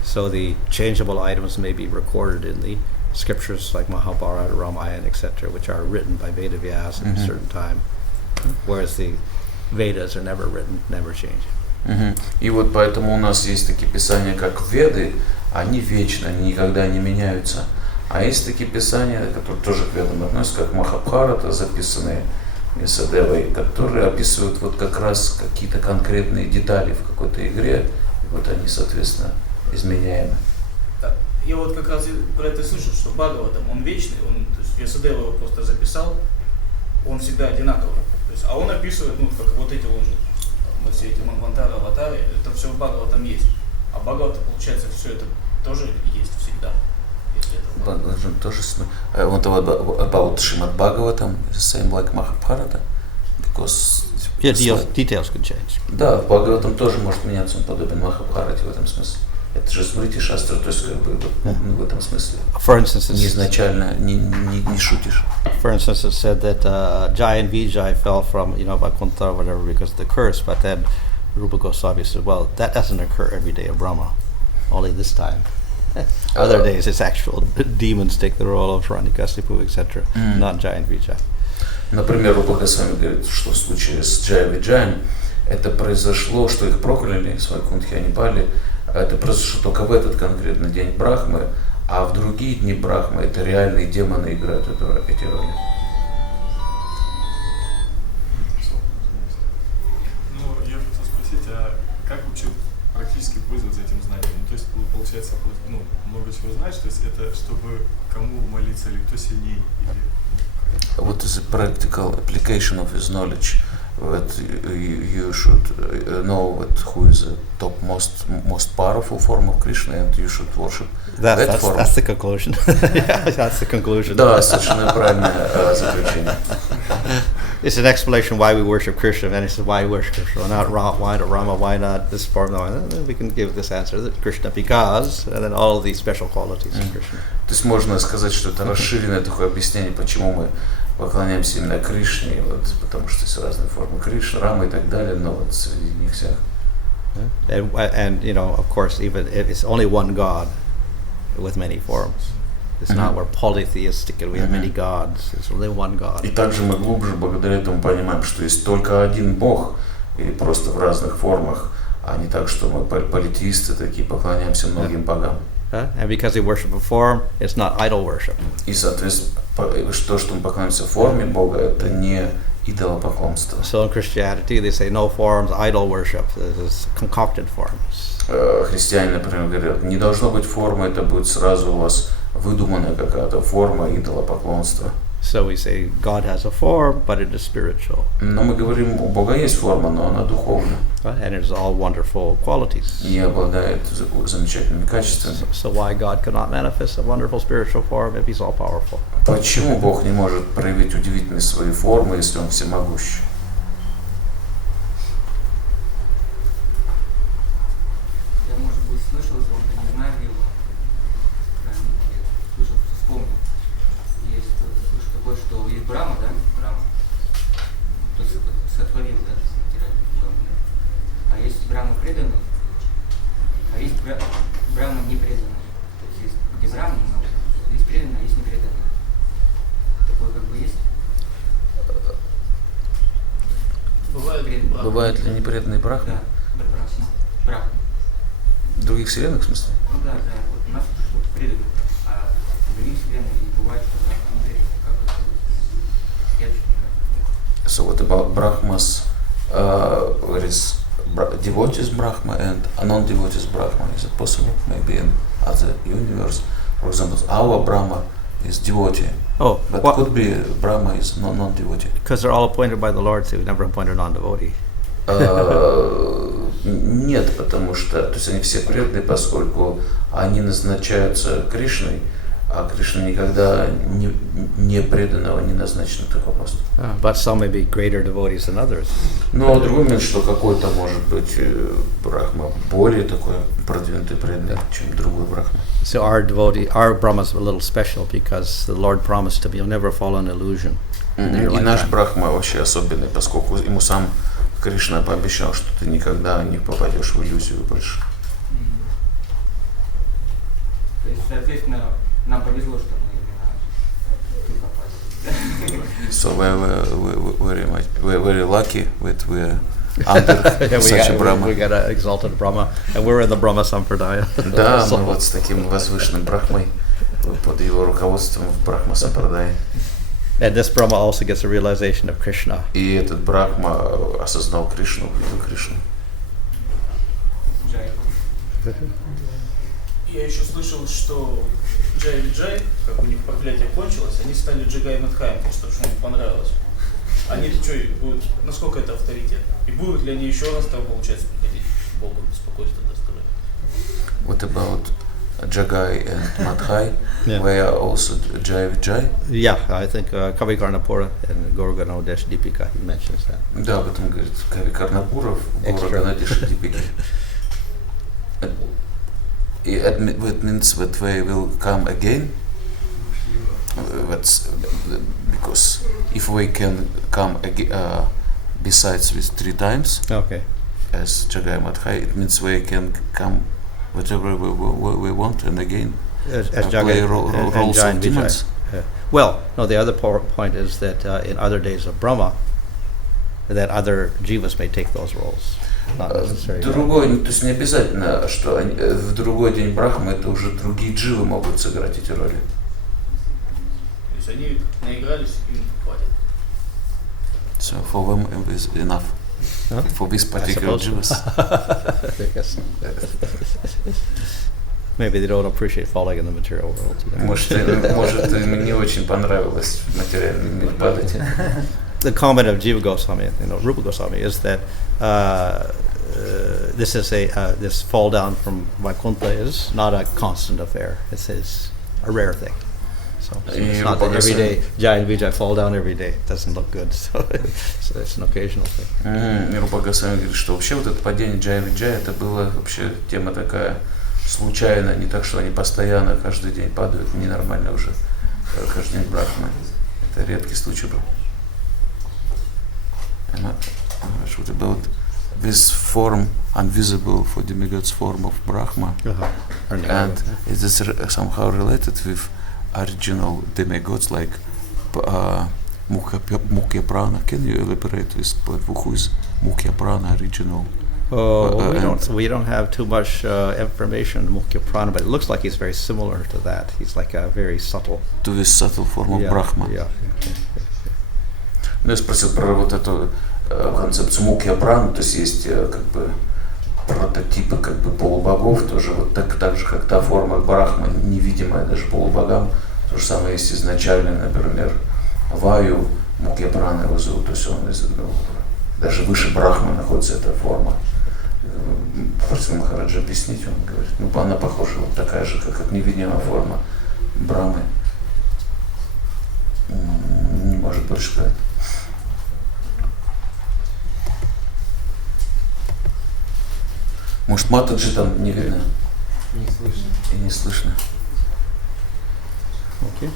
So the changeable items may be recorded in the scriptures like Mahabharata, Ramayana, etc., which are written by Veda Vyas at a certain time, whereas the Vedas are never written, never change. И вот поэтому у нас есть такие писания, как Веды, они вечны, они никогда не меняются. А есть такие писания, которые тоже к Ведам относятся, как Махабхарата, записанные Вьясадевой, которые описывают вот как раз какие-то конкретные детали в какой-то игре, и вот они, соответственно, изменяемы. Да. Я вот как раз про это слышал, что Бхагаватам, он вечный, то есть Вьясадева его просто записал, он всегда одинаковый. То есть, а он описывает, как вот эти все эти Манвантары, аватары, это все в Бхагаватам есть. А Бхагавата, получается, все это тоже есть всегда. What about Srimad Bhagavatam is the same like Mahabharata? Because details could change. Да, в Бхагаватам тоже может меняться, он подобен Махабхарате в этом смысле. Это же смрити шастра, то есть как бы в этом смысле. For instance, не изначально не шутишь. For instance, it said that Jai and Vijay fell from Vaikuntha or whatever because of the curse, but then Rupa Goswami said, well, that doesn't occur every day of Brahma, only this time. Other days it's actual demons take the role of Hiranyakasipu, etc., not Jai and Vijay. Например, Рупа Госвами говорит, что в случае с Джай Виджаем это произошло, что их прокляли, с Вайкунтхи они пали, это произошло только в этот конкретный день Брахмы, а в другие дни Брахмы это реальные демоны играют эти роли. Ну, я хотел спросить, а как вообще практически пользоваться этим знанием? То есть, получается, много чего знаешь, то есть это чтобы кому молиться, или кто сильнее, или... What is the practical application of his knowledge that you should know who is the most powerful form of Krishna and you should worship that form? That's the conclusion. Yeah, that's the conclusion. Да, совершенно правильное заключение. It's an explanation why we worship Krishna, and he says why we worship Krishna, why not Rama, why not this form? No, we can give this answer that Krishna because, and then all of these special qualities of Krishna. То есть можно сказать, что это расширенное такое объяснение, почему мы поклоняемся именно Кришне, потому что есть разные формы Кришны, Рамы и так далее, но вот среди них всех. And of course, even if it's only one God with many forms. It's not we're polytheistic and we have many gods. It's only one God. И также мы глубже благодаря этому понимаем, что есть только один Бог, и просто в разных формах, а не так, что мы политеисты такие, поклоняемся многим богам. And because we worship a form, it's not idol worship. И, соответственно, то, что мы поклоняемся форме Бога, это не идолопоклонство. So in Christianity, they say no forms, idol worship. This is concocted forms. Христиане, например, говорят, не должно быть формы, это будет сразу у вас выдуманная какая-то форма идолопоклонства. So we say God has a form, but it is spiritual. Но мы говорим, у Бога есть форма, но она духовна. And it is all wonderful qualities. И обладает замечательными качествами. So why God cannot manifest a wonderful spiritual form if He's all powerful? Почему Бог не может проявить удивительные свои формы, если Он всемогущ? Я, может быть, слышал его, но не знаю его. Слышал, просто вспомнил. Есть, слышу такое, что есть Брахма, да? Брахма. Кто сотворил, да? А есть Брахма преданный, а есть Брахма непреданный. То есть где Брахма много, есть преданный, а есть непреданный. Такое как бы есть? Бывают ли непреданные Брахмы? Да, Брахма. В других вселенных, в смысле? Ну да, вот у нас что-то преданный, а в других вселенных бывает, что Брахма непреданный. Как это? Я чуть не знаю. So what about Brahmas there is devotees Brahma and non-devotees Brahma. Is it possible? Maybe in other universe, for example, our Brahma is devotee. Oh, but what? Could be Brahma is non-devotee. Because they're all appointed by the Lord, so we never appoint a non-devotee. Нет, потому что, то есть они все преданные, поскольку они назначаются Кришной, а Кришна никогда не преданного не назначен на такой пост. But some may be greater devotees than others. Но другой момент, что какой-то может быть Брахма более такой продвинутый преданный, чем другой Брахма. So our Brahmas are a little special because the Lord promised to be, you'll never fall in illusion. И наш Брахма вообще особенный, поскольку ему сам Кришна пообещал, что ты никогда не попадешь в иллюзию больше. То есть, соответственно, нам повезло, что мы именно тут попали. So we're very lucky that we're under such a Brahma. We got an exalted Brahma, and we're in the Brahma Sampradaya. Да, мы вот с таким возвышенным Брахмой под его руководством в Брахма Сампрадае. And this Brahma also gets a realization of Krishna. И этот Брахма осознал Кришну, увидел Кришну. Я еще слышал, что Джай Виджай, как у них проклятие кончилось, они стали Джигай Мадхаем, потому что им понравилось. Они что, будут, насколько это авторитет? И будут ли они еще раз там, получается, приходить? Богу беспокойство доставлять. What about Jagai and Madhai? Yeah. Where also Jai Vijay? Yeah, I think Kavi Karnapura and Gorganodesh Deepika, he mentions that. Да, об этом говорит Кави Карнапуров, Горганадеш Дипики. It means that they will come again. That's because if we can come again, besides with 3 times, Okay. as Jagai Madhai, it means we can come whatever we want and again As play roles Jai of and demons. Vijay. Yeah. Well, no, the other point is that in other days of Brahma, that other jivas may take those roles. Not necessarily. Другой, то есть не обязательно, что в другой день Брахмы это уже другие дживы могут сыграть эти роли. То есть они наигрались, им хватит. So for them it is enough. Huh? For this particular jivas. Maybe they don't appreciate falling in the material world. Может, им не очень понравилось в материальном мире падать. The comment of Jiva Goswami, Rupa Goswami, is that this is this fall down from Vaikuntha is not a constant affair. It's a rare thing. So it's not that every day Jai and Vijay fall down every day. It doesn't look good. So it's an occasional thing. Руpa Goswami говорит, что вообще вот это падение Джай Виджай, это была вообще тема такая случайная, не так, что они постоянно каждый день падают, ненормально уже каждый день Брахмы. Это редкий случай был. What about this form, invisible for demigods form of Brahma, and is this somehow related with original demigods like Mukhya Prana? Can you elaborate with who is Mukhya Prana original? We don't have too much information on Mukhya Prana, but it looks like he's very similar to that. He's like a very subtle. To this subtle form of Brahma. Yeah. Ну, я спросил про вот эту концепцию Мукхья Праны, то есть как бы прототипы как бы полубогов, тоже вот так же, как та форма Брахмы, невидимая даже полубогам, то же самое есть изначально, например, Ваю, Мукхья Прана его зовут, то есть он даже выше Брахмы находится эта форма. Просил Махараджа объяснить, он говорит, она похожа, вот такая же, как невидимая форма Брахмы. Не может больше сказать. Может, Матаджи там не видно? Не слышно. И не слышно. Okay.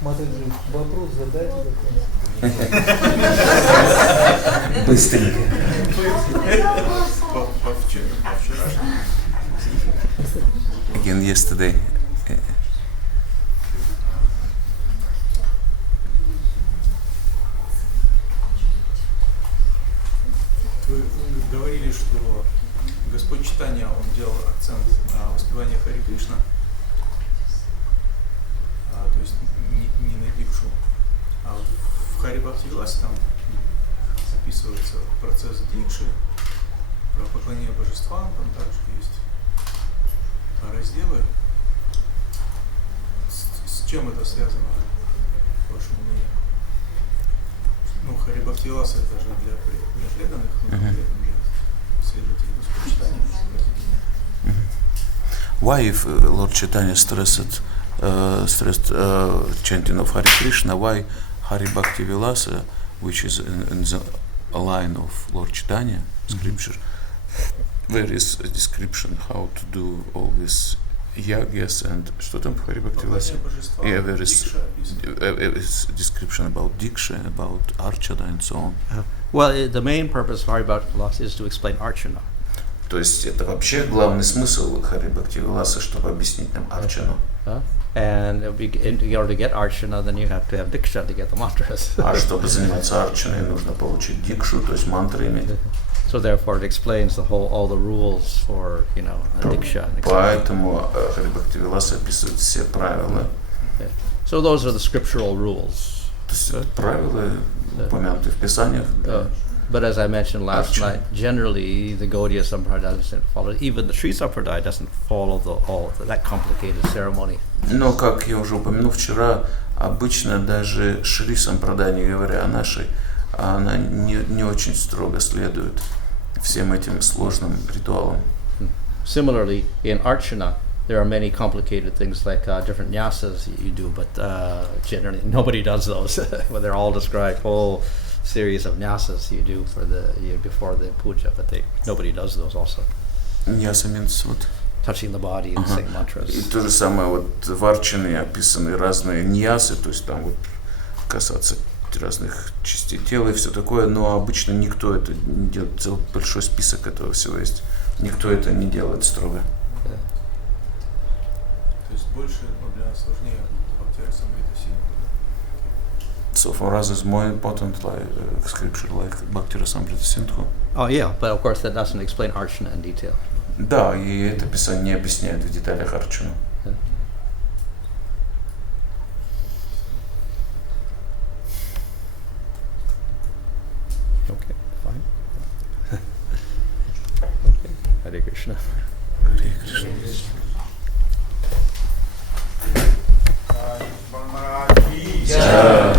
Матаджи, вопрос задайте какой-нибудь. Быстренько. Again yesterday. Вы говорили, что Господь Чайтанья, он делал акцент на воспевание Хари Кришна, то есть не на Дикшу. А в Хари Бхакти Виласе там описывается процесс дикши, про поклонение божествам, там также есть разделы. С чем это связано, по вашему мнению? Ну, Хари Бхакти Виласа это же для преданных, но для следователей Господа. Why, if Lord Chaitanya stressed chanting of Hare Krishna, why Hari Bhakti Vilasa, which is in the line of Lord Chaitanya scripture, there is a description how to do all this yagyas and что там в Hari Bhakti Vilasa? Yeah, there is description about Diksha, about Archana and so on. Well, the main purpose of Hari Bhakti Vilasa is to explain Archana. То есть это вообще главный смысл Хари Бхакти Виласа, чтобы объяснить нам Арчану. And in order to get Archana, then you have to have Diksha to get the mantras. А чтобы заниматься Арчаной, нужно получить Дикшу, то есть мантры иметь. So therefore, it explains all the rules for, Diksha. Поэтому Хари Бхакти Виласа описывает все правила. So those are the scriptural rules. То есть правила, упомянутые в Писаниях. But as I mentioned last night, generally the Gaudiya Sampradaya doesn't follow, even the Sri Sampradaya doesn't follow that complicated ceremony. Но, как я уже упомянул вчера, обычно даже Шри Сампрадая, не говоря о нашей, она не очень строго следует всем этим сложным ритуалам. Similarly, in Archana, there are many complicated things like different nyasas you do, but generally nobody does those. But they're all described, whole series of nyasas you do before the puja, but nobody does those also. Nyasa means what? Touching the body and saying mantras. И то же самое вот в Арчане описаны разные ньясы, то есть там вот касаться разных частей тела и все такое, но обычно никто это не делает, целый большой список этого всего есть. Никто это не делает строго. То есть больше для нас сложнее Бхактира Самрита Синха, да? So for us is more important like scripture like Bhakti Rasamrita Sindhu. Oh yeah, but of course that doesn't explain Archana in detail. Да, и это писание не объясняет в деталях Арчану. Okay, fine. Okay, Hare Krishna. Hare Krishna. Maharaj ki jai.